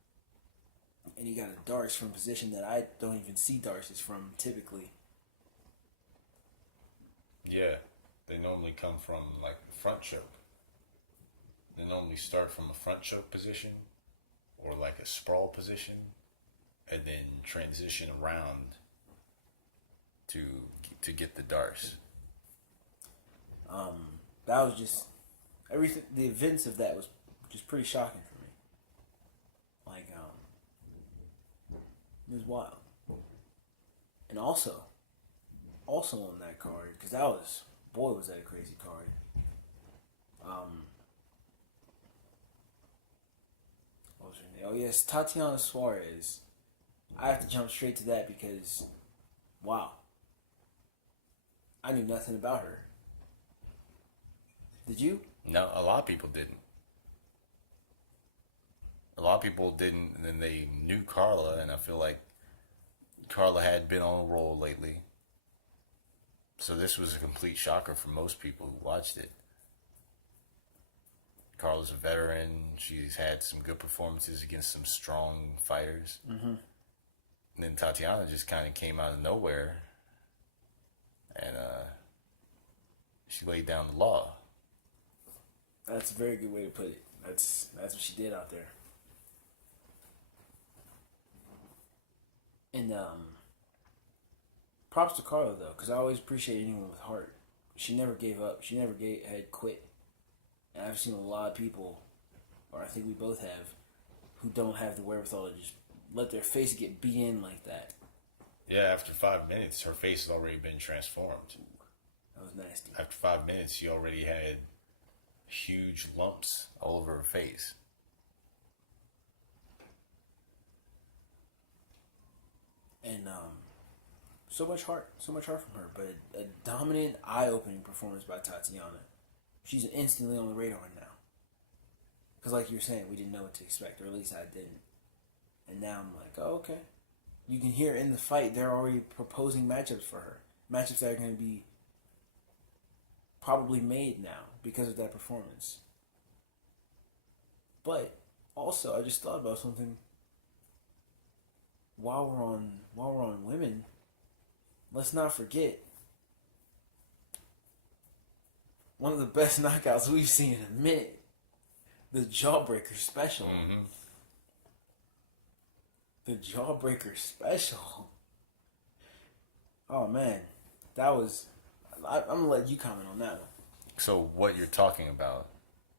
And he got a darts from a position that I don't even see darts from typically. Yeah, they normally come from like the front choke. They normally start from a front choke position or like a sprawl position and then transition around to get the darts. That was just everything. The events of that was just pretty shocking for me. Like, it was wild. And also on that card, because was that a crazy card. What was her name? Oh yes, Tatiana Suarez. I have to jump straight to that because, wow, I knew nothing about her. Did you? No, a lot of people didn't. A lot of people didn't, and then they knew Carla, and I feel like Carla had been on a roll lately. So this was a complete shocker for most people who watched it. Carla's a veteran. She's had some good performances against some strong fighters. Mm-hmm. And then Tatiana just kind of came out of nowhere, and she laid down the law. That's a very good way to put it. That's what she did out there. And props to Carla though, because I always appreciate anyone with heart. She never gave up. She never had quit. And I've seen a lot of people, or I think we both have, who don't have the wherewithal to just let their face get beat in like that. Yeah, after 5 minutes, her face had already been transformed. That was nasty. After 5 minutes, she already had huge lumps all over her face. And so much heart from her, but a dominant, eye-opening performance by Tatiana. She's instantly on the radar now. Because like you were saying, we didn't know what to expect, or at least I didn't. And now I'm like, oh, okay. You can hear in the fight, they're already proposing matchups for her. Matchups that are going to be probably made now because of that performance. But also, I just thought about something. While we're on women, let's not forget one of the best knockouts we've seen in a minute. The Jawbreaker Special. Mm-hmm. The Jawbreaker Special. Oh man, that was. I'm gonna let you comment on that one. So what you're talking about,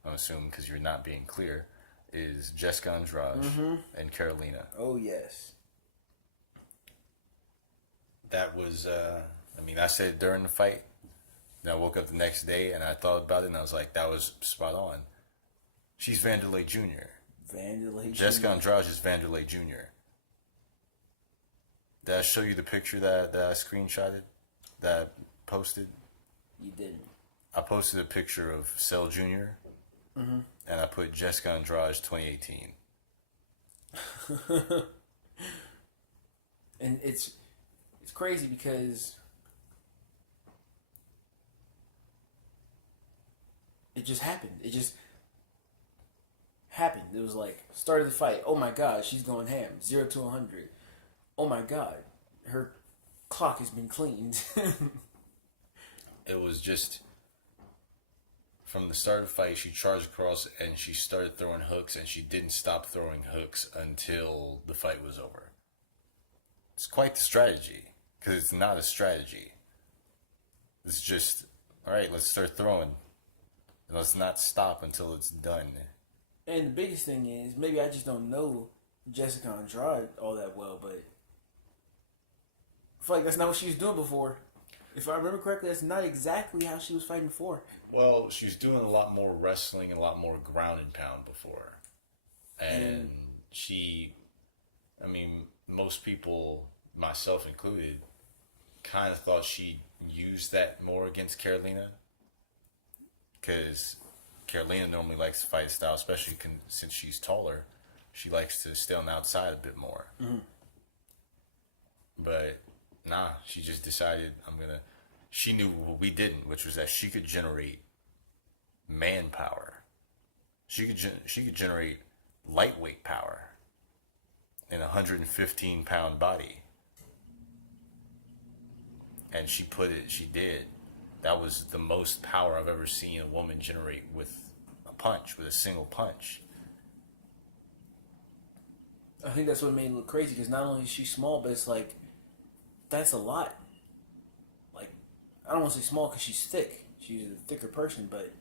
I'm assuming because you're not being clear, is Jessica Andrade and Carolina. Oh yes. That was, I said it during the fight. Then I woke up the next day and I thought about it and I was like, that was spot on. She's Vanderlei Jr. Jessica Andrade is Vanderlei Jr. Did I show you the picture that I screenshotted? That I posted? You didn't. I posted a picture of Cell Jr. And I put Jessica Andrade 2018. And it's crazy because it just happened. It just happened. It was like, started the fight. Oh my God, she's going ham. 0 to 100. Oh my God, her clock has been cleaned. It was just, from the start of the fight, she charged across and she started throwing hooks and she didn't stop throwing hooks until the fight was over. It's quite the strategy. Because it's not a strategy. It's just, all right, let's start throwing. And let's not stop until it's done. And the biggest thing is, maybe I just don't know Jessica Andrade all that well, but feel like that's not what she was doing before. If I remember correctly, that's not exactly how she was fighting before. Well, she was doing a lot more wrestling and a lot more ground and pound before. And she, I mean, most people, myself included, kind of thought she used that more against Carolina. Because Carolina normally likes to fight style, especially since she's taller. She likes to stay on the outside a bit more. Mm-hmm. But, nah, she just decided she knew what we didn't, which was that she could generate manpower. She could generate lightweight power in a 115-pound body. And she did. That was the most power I've ever seen a woman generate with a single punch. I think that's what made it look crazy, because not only is she small, but it's like, that's a lot. Like, I don't want to say small because she's thick. She's a thicker person, but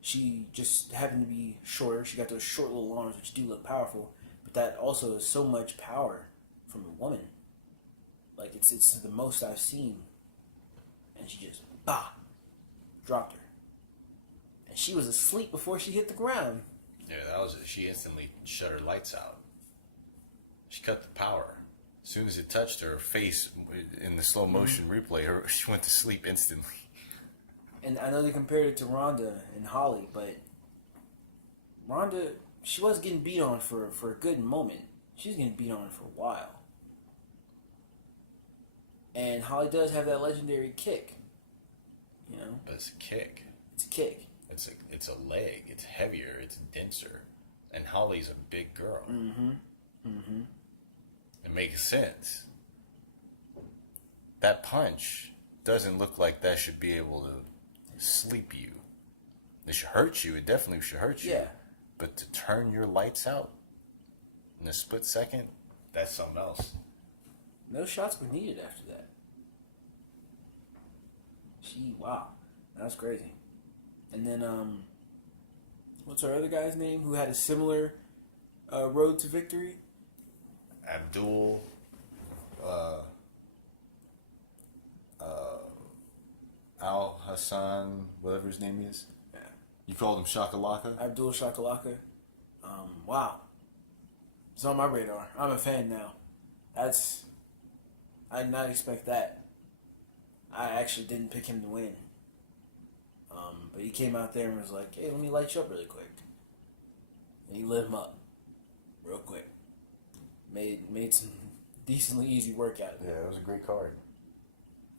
she just happened to be shorter. She got those short little arms, which do look powerful, but that also is so much power from a woman. Like, it's the most I've seen. And she just, dropped her. And she was asleep before she hit the ground. Yeah, she instantly shut her lights out. She cut the power. As soon as it touched her face in the slow motion replay, she went to sleep instantly. And I know they compared it to Ronda and Holly, but Ronda, she was getting beat on for a good moment. She's getting beat on for a while. And Holly does have that legendary kick, you know. But it's a kick. It's a kick. It's a leg. It's heavier. It's denser. And Holly's a big girl. Mm-hmm. Mm-hmm. It makes sense. That punch doesn't look like that should be able to sleep you. It should hurt you. It definitely should hurt you. Yeah. But to turn your lights out in a split second, that's something else. No shots were needed after that. Wow. That was crazy. And then, what's our other guy's name who had a similar road to victory? Abdul, Al Hassan, whatever his name is. Yeah. You called him Shakalaka? Abdul Shakalaka. Wow. It's on my radar. I'm a fan now. I did not expect that. I actually didn't pick him to win. But he came out there and was like, hey, let me light you up really quick. And he lit him up real quick. Made some decently easy work out of it. Yeah, it was a great card.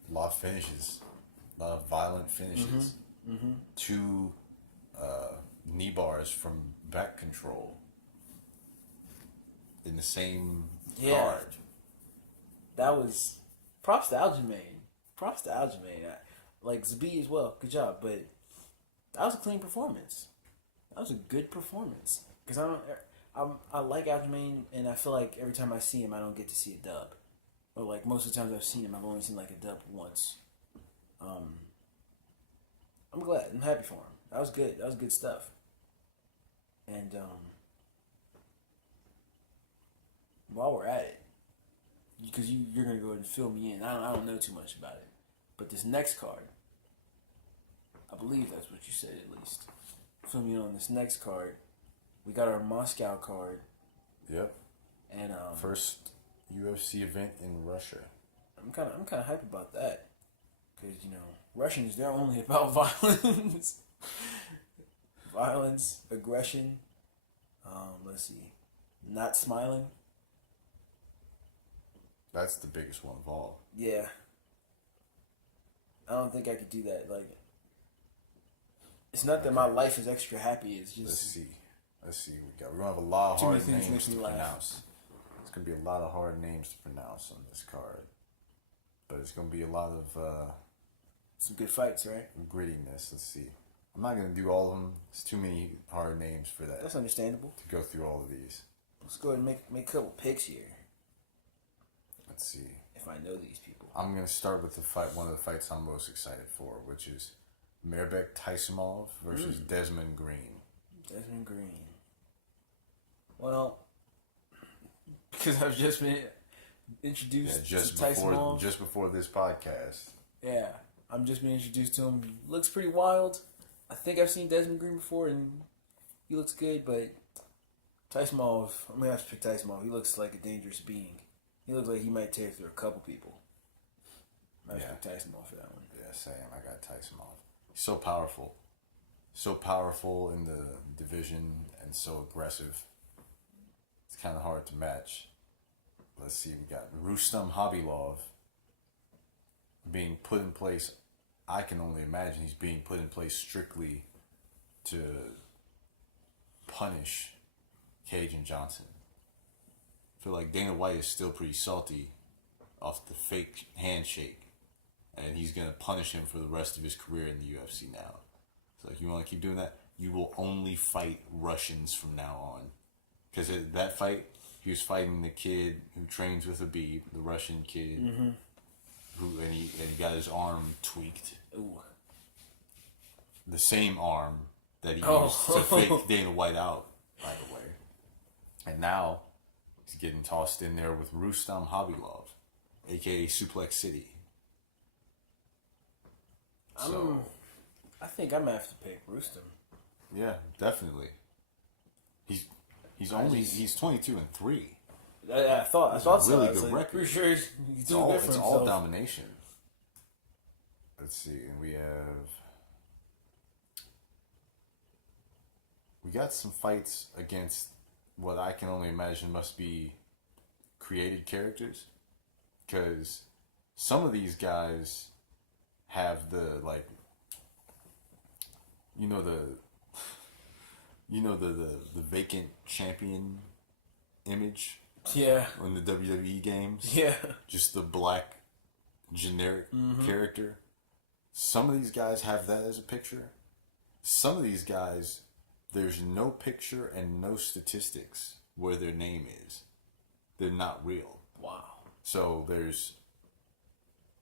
A lot of finishes. A lot of violent finishes. Mm-hmm. Mm-hmm. 2 knee bars from back control in the same card. That was props to Aljamain. Like Zabi as well. Good job. But that was a clean performance. That was a good performance. Because I like Aljamain, and I feel like every time I see him, I don't get to see a dub. Or like most of the times I've seen him, I've only seen like a dub once. I'm glad. I'm happy for him. That was good. That was good stuff. And while we're at it, because you're gonna go ahead and fill me in. I don't know too much about it, but this next card, I believe that's what you said at least. Fill me in on this next card. We got our Moscow card. Yep. And first UFC event in Russia. I'm kind of hyped about that, because Russians, they're only about violence, aggression. Let's see, not smiling. That's the biggest one of all. Yeah. I don't think I could do that. Like, it's not that my life is extra happy. It's just. Let's see. We don't have a lot of hard things names to laugh. pronounce. It's gonna be a lot of hard names to pronounce on this card, but it's gonna be a lot of some good fights, right? Grittiness. Let's see. I'm not gonna do all of them. It's too many hard names for that. That's understandable. To go through all of these. Let's go ahead and make a couple picks here. Let's see. If I know these people. I'm going to start with one of the fights I'm most excited for, which is Mirbek Taisimov versus Desmond Green. Desmond Green. Well, because I've just been introduced Yeah, to Tyson Mall. just before this podcast. Yeah, I'm just being introduced to him. He looks pretty wild. I think I've seen Desmond Green before, and he looks good, but Tyson Mall, I'm going to have to pick Tyson Mall. He looks like a dangerous being. He looks like he might tear through a couple people. I have to pick Tyson Mall for that one. Yeah, same. I got Tyson Mall. He's so powerful. So powerful in the division and so aggressive. It's kind of hard to match. Let's see, we got Rustam Habilov being put in place. I can only imagine he's being put in place strictly to punish Cajun Johnson. I feel like Dana White is still pretty salty off the fake handshake, and he's going to punish him for the rest of his career in the UFC now. So like, you want to keep doing that? You will only fight Russians from now on. Because that fight, he was fighting the kid who trains with Habib, the Russian kid, and he got his arm tweaked. Ooh. The same arm that he used to fake Dana White out, by the way. And now he's getting tossed in there with Rustam Habilov, aka Suplex City. I think I'm gonna have to pick Rustam. Yeah, definitely. He's 22-3. I thought That's so. a really I was good record. pretty sure he's It's doing all, good for it's himself. all domination. Let's see, and we got some fights against what I can only imagine must be created characters, because some of these guys have the the vacant champion image Yeah. in the WWE games. Yeah. Just the black generic character. Some of these guys have that as a picture. Some of these guys, there's no picture and no statistics where their name is. They're not real. Wow. So there's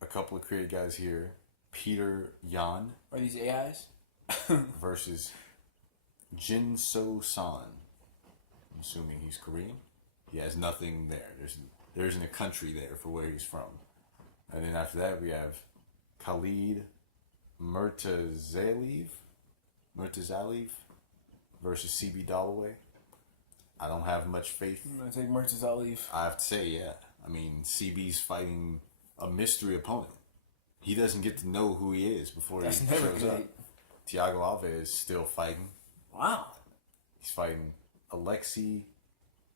a couple of creative guys here. Peter Yan Are these AIs? versus Jin So San. I'm assuming he's Korean. He has nothing there. There isn't a country there for where he's from. And then after that we have Khalid Murtazaliv versus CB Dalloway. I don't have much faith. I'm gonna take Murtazaliv. I have to say, yeah. I mean, CB's fighting a mystery opponent. He doesn't get to know who he is before he shows up. Thiago Alves is still fighting. Wow. He's fighting Alexei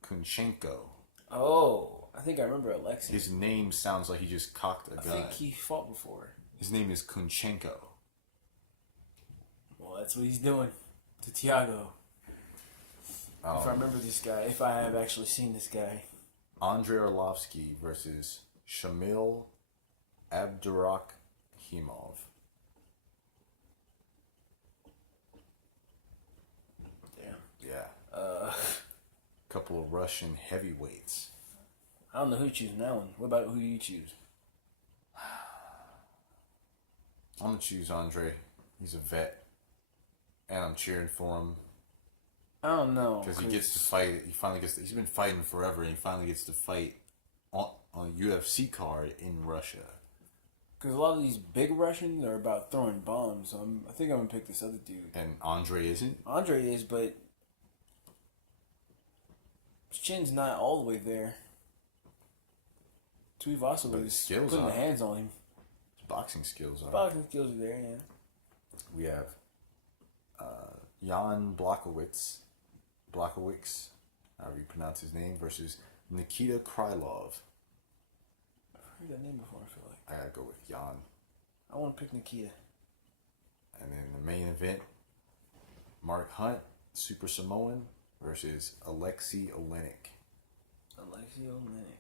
Kunchenko. Oh, I think I remember Alexei. His name sounds like he just cocked a gun. I think he fought before. His name is Kunchenko. Well, that's what he's doing to Thiago. If I remember this guy, if I have actually seen this guy. Andrei Arlovsky versus Shamil Abdurakhimov. Damn. Yeah. Couple of Russian heavyweights. I don't know who choosing that one. What about who you choose? I'm gonna choose Andre. He's a vet, and I'm cheering for him I don't know. because he gets to fight. He finally gets. He's been fighting forever, and he finally gets to fight on a UFC card in Russia. Because a lot of these big Russians are about throwing bombs. So I think I'm gonna pick this other dude. And Andre isn't. Andre is, but his chin's not all the way there. Tuivasa But was his skills putting are. the hands on him. His boxing skills are. Boxing skills are there, yeah. We have Jan Blachowicz, however you pronounce his name, versus Nikita Krylov. I've heard that name before, I feel like. I gotta go with Jan. I want to pick Nikita. And then the main event, Mark Hunt, Super Samoan, versus Alexei Olenek. Alexei Olenek.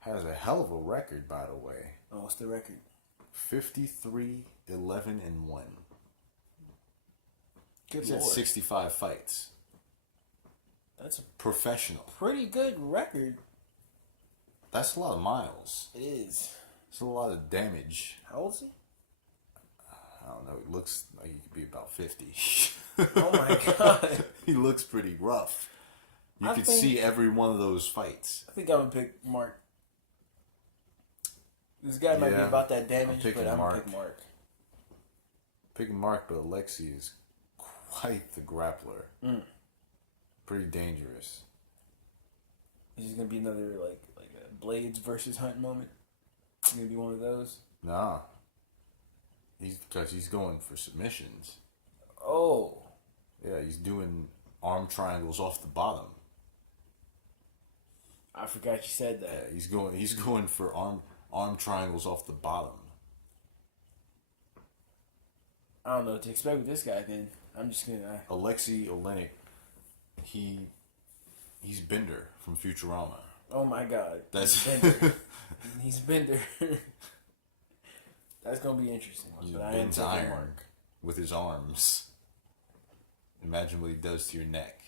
Has a hell of a record, by the way. Oh, what's the record? 53, 11, and 1. Good He's lord. had 65 fights. That's a Professional. pretty good record. That's a lot of miles. It is. It's a lot of damage. How old is he? I don't know. He looks like he could be about 50. Oh my god. He looks pretty rough. You I could think- see every one of those fights. I think I'm going to pick Mark. This guy might be Yeah, about that damage, picking but I'm Mark. gonna pick Mark. Picking Mark, but Alexi is quite the grappler. Pretty dangerous. Is this gonna be another like a Blades versus Hunt moment? It's gonna be one of those. Nah. Because he's going for submissions. Oh, Yeah, he's doing arm triangles off the bottom. I forgot you said that. Yeah, he's going for arm triangles off the bottom. I don't know what to expect with this guy. Then I'm just gonna. Alexi Olenek, he's Bender from Futurama. Oh my God, That's he's Bender. He's Bender. That's gonna be interesting. he But I am bends taking iron Mark. with his arms. Imagine what he does to your neck.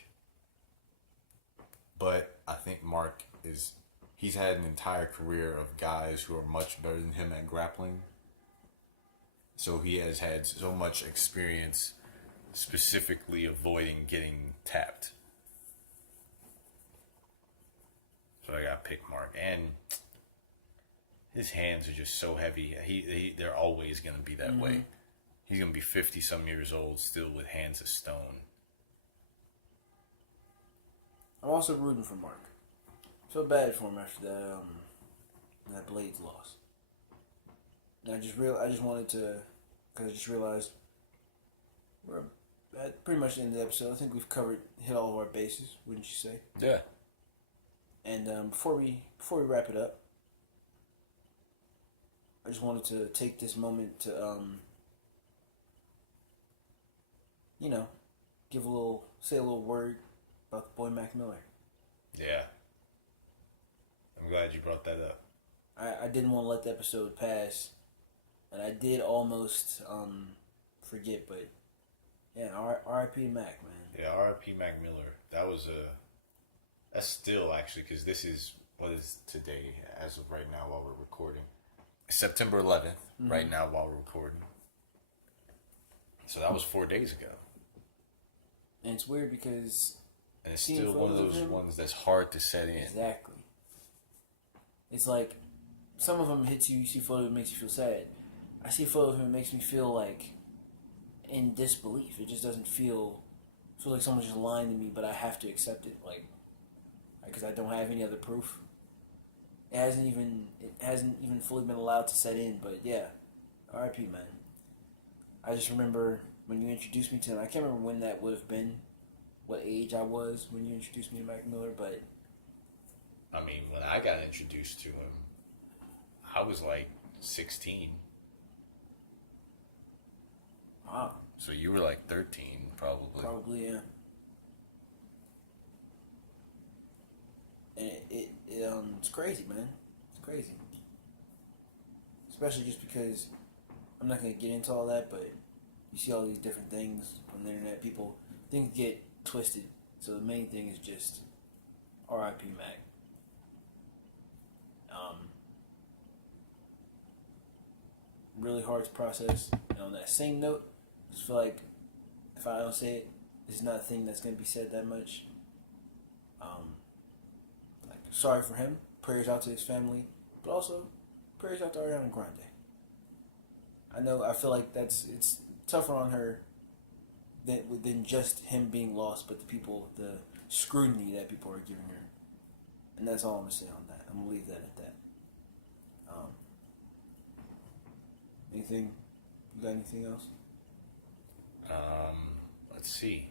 But I think Mark he's had an entire career of guys who are much better than him at grappling. So he has had so much experience specifically avoiding getting tapped. So I gotta pick Mark. And his hands are just so heavy. They're always gonna be that way. He's gonna be 50-some years old still with hands of stone. I'm also rooting for Mark. Feel bad for him after that Blades loss. And I just wanted to, because I just realized we're at pretty much the end of the episode. I think we've hit all of our bases, wouldn't you say? Yeah. And before we wrap it up, I just wanted to take this moment to say a little word about the boy Mac Miller. Yeah. I'm glad you brought that up. I didn't want to let the episode pass, and I did almost forget, but yeah, R.I.P. Mac, man. Yeah, R.I.P. Mac Miller. That's still actually, because this is, what is today as of right now while we're recording? September 11th, right now while we're recording. So that was 4 days ago. And it's weird because... And it's still one of those ones that's hard to set in. Exactly. It's like, some of them hits you, see a photo, it makes you feel sad. I see a photo of him, it makes me feel like in disbelief. It just doesn't feel like someone's just lying to me, but I have to accept it, because I don't have any other proof. It hasn't even fully been allowed to set in, but yeah, R.I.P. man. I just remember when you introduced me to him. I can't remember when that would have been, what age I was when you introduced me to Mac Miller, but I mean, when I got introduced to him, I was like 16. wow. So you were like 13, probably. Probably, yeah. And it's crazy, man. It's crazy. Especially just because I'm not gonna get into all that, but you see all these different things on the internet. Things get twisted. So the main thing is just R.I.P. Mac. Really hard to process. And on that same note, I just feel like if I don't say it, this is not a thing that's gonna be said that much. Sorry for him. Prayers out to his family, but also prayers out to Ariana Grande. I feel like it's tougher on her than just him being lost, but the scrutiny that people are giving her. And that's all I'm gonna say on that. I'm gonna leave that at that. Anything? You got anything else? Let's see.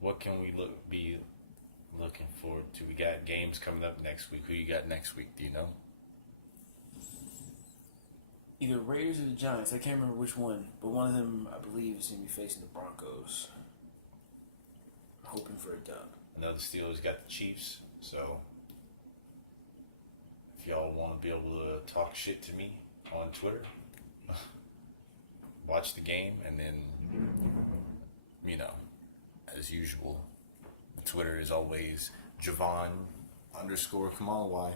What can we be looking forward to? We got games coming up next week. Who you got next week? Do you know? Either Raiders or the Giants. I can't remember which one, but one of them, I believe, is going to be facing the Broncos. I'm hoping for a dub. I know the Steelers got the Chiefs, so if y'all want to be able to talk shit to me on Twitter, watch the game, and then, as usual, Twitter is always Javon _Kamalawai.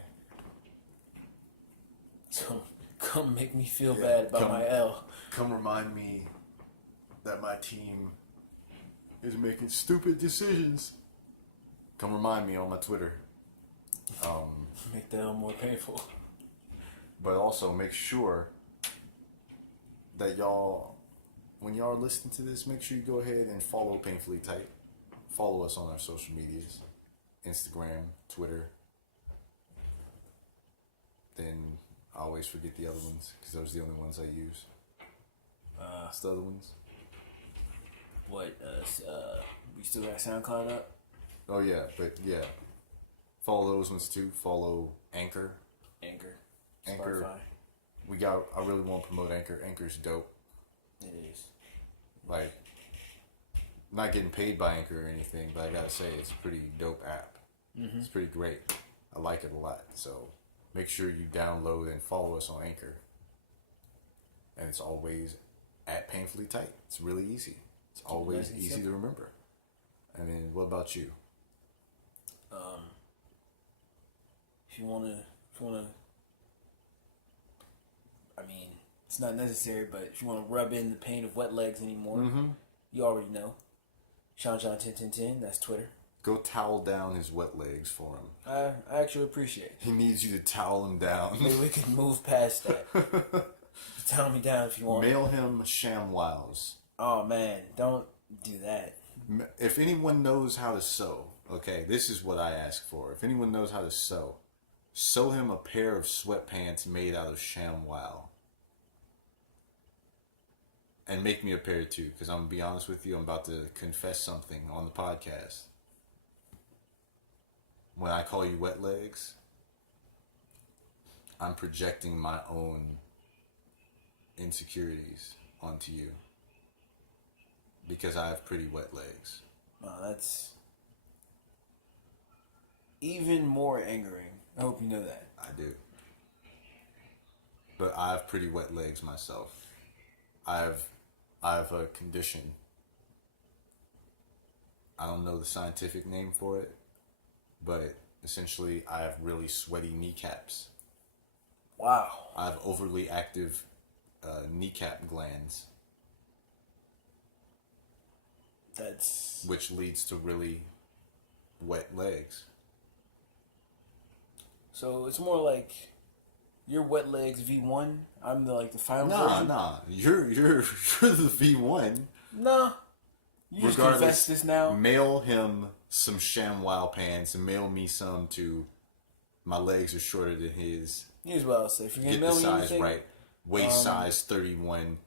So come make me feel bad about my L. Come remind me that my team is making stupid decisions. Come remind me on my Twitter. Make the L more painful. But also make sure that y'all, when y'all are listening to this, make sure you go ahead and follow Painfully Tight. Follow us on our social medias, Instagram, Twitter. Then I always forget the other ones because those are the only ones I use. What's the other ones? We still got SoundCloud up? Oh yeah, but yeah. Follow those ones too. Follow Anchor. Spotify. I really want to promote Anchor. Anchor's dope. It is. Like, not getting paid by Anchor or anything, but I gotta say, it's a pretty dope app. Mm-hmm. It's pretty great. I like it a lot. So make sure you download and follow us on Anchor. And it's always at Painfully Tight. It's really easy. It's always easy to remember. I mean, what about you? If you wanna, I mean, it's not necessary, but if you wanna rub in the pain of wet legs anymore, you already know. Shawn 101010, that's Twitter. Go towel down his wet legs for him. I actually appreciate it. He needs you to towel him down. Maybe we can move past that. Towel me down if you want. Mail him ShamWows. Oh man, don't do that. If anyone knows how to sew, okay, this is what I ask for. If anyone knows how to sew him a pair of sweatpants made out of ShamWow. And make me a pair too, because I'm going to be honest with you, I'm about to confess something on the podcast. When I call you wet legs, I'm projecting my own insecurities onto you. Because I have pretty wet legs. Wow, that's even more angering. I hope you know that. I do. But I have pretty wet legs myself. I have a condition. I don't know the scientific name for it, but essentially I have really sweaty kneecaps. Wow. I have overly active kneecap glands. Which leads to really wet legs. So it's more like your wet legs V1. I'm the final version. Nah. You're the V1. Nah. You just confess this now. Mail him some ShamWow pants and mail me some too. My legs are shorter than his. Here's what I'll say. If you're gonna Get mail the me size anything, right. Waist size 31.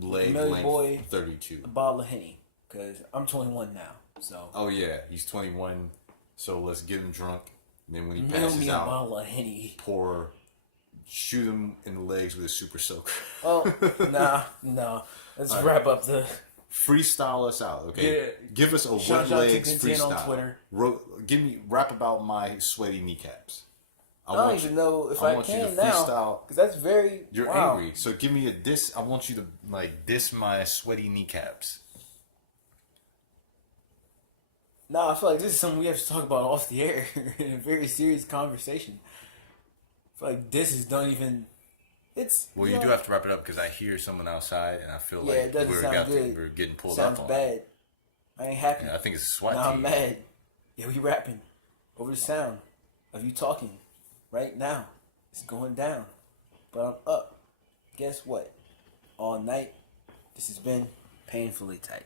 Leg length boy, 32. A bottle of Henny. Because I'm 21 now. So. Oh yeah, he's 21. So let's get him drunk. And then when he mail passes me out, a bottle of Henny. shoot him in the legs with a super soaker. Oh, nah. Let's wrap up the... Freestyle us out, okay? Yeah. Give us a Shawn wet legs 1010 freestyle. on Twitter. Rap about my sweaty kneecaps. I don't even know if I can now. Because that's very... You're angry, so give me a diss. I want you to diss my sweaty kneecaps. No, I feel like this is something we have to talk about off the air in a very serious conversation. I feel like disses don't even... Well, you do have to wrap it up because I hear someone outside and I feel like it doesn't sound good. we're getting pulled Sounds up on. bad. I ain't happy. Yeah, I think it's a SWAT team. team. I'm mad. Yeah, we rapping over the sound of you talking right now. It's going down. But I'm up. Guess what? All night, this has been Painfully Tight.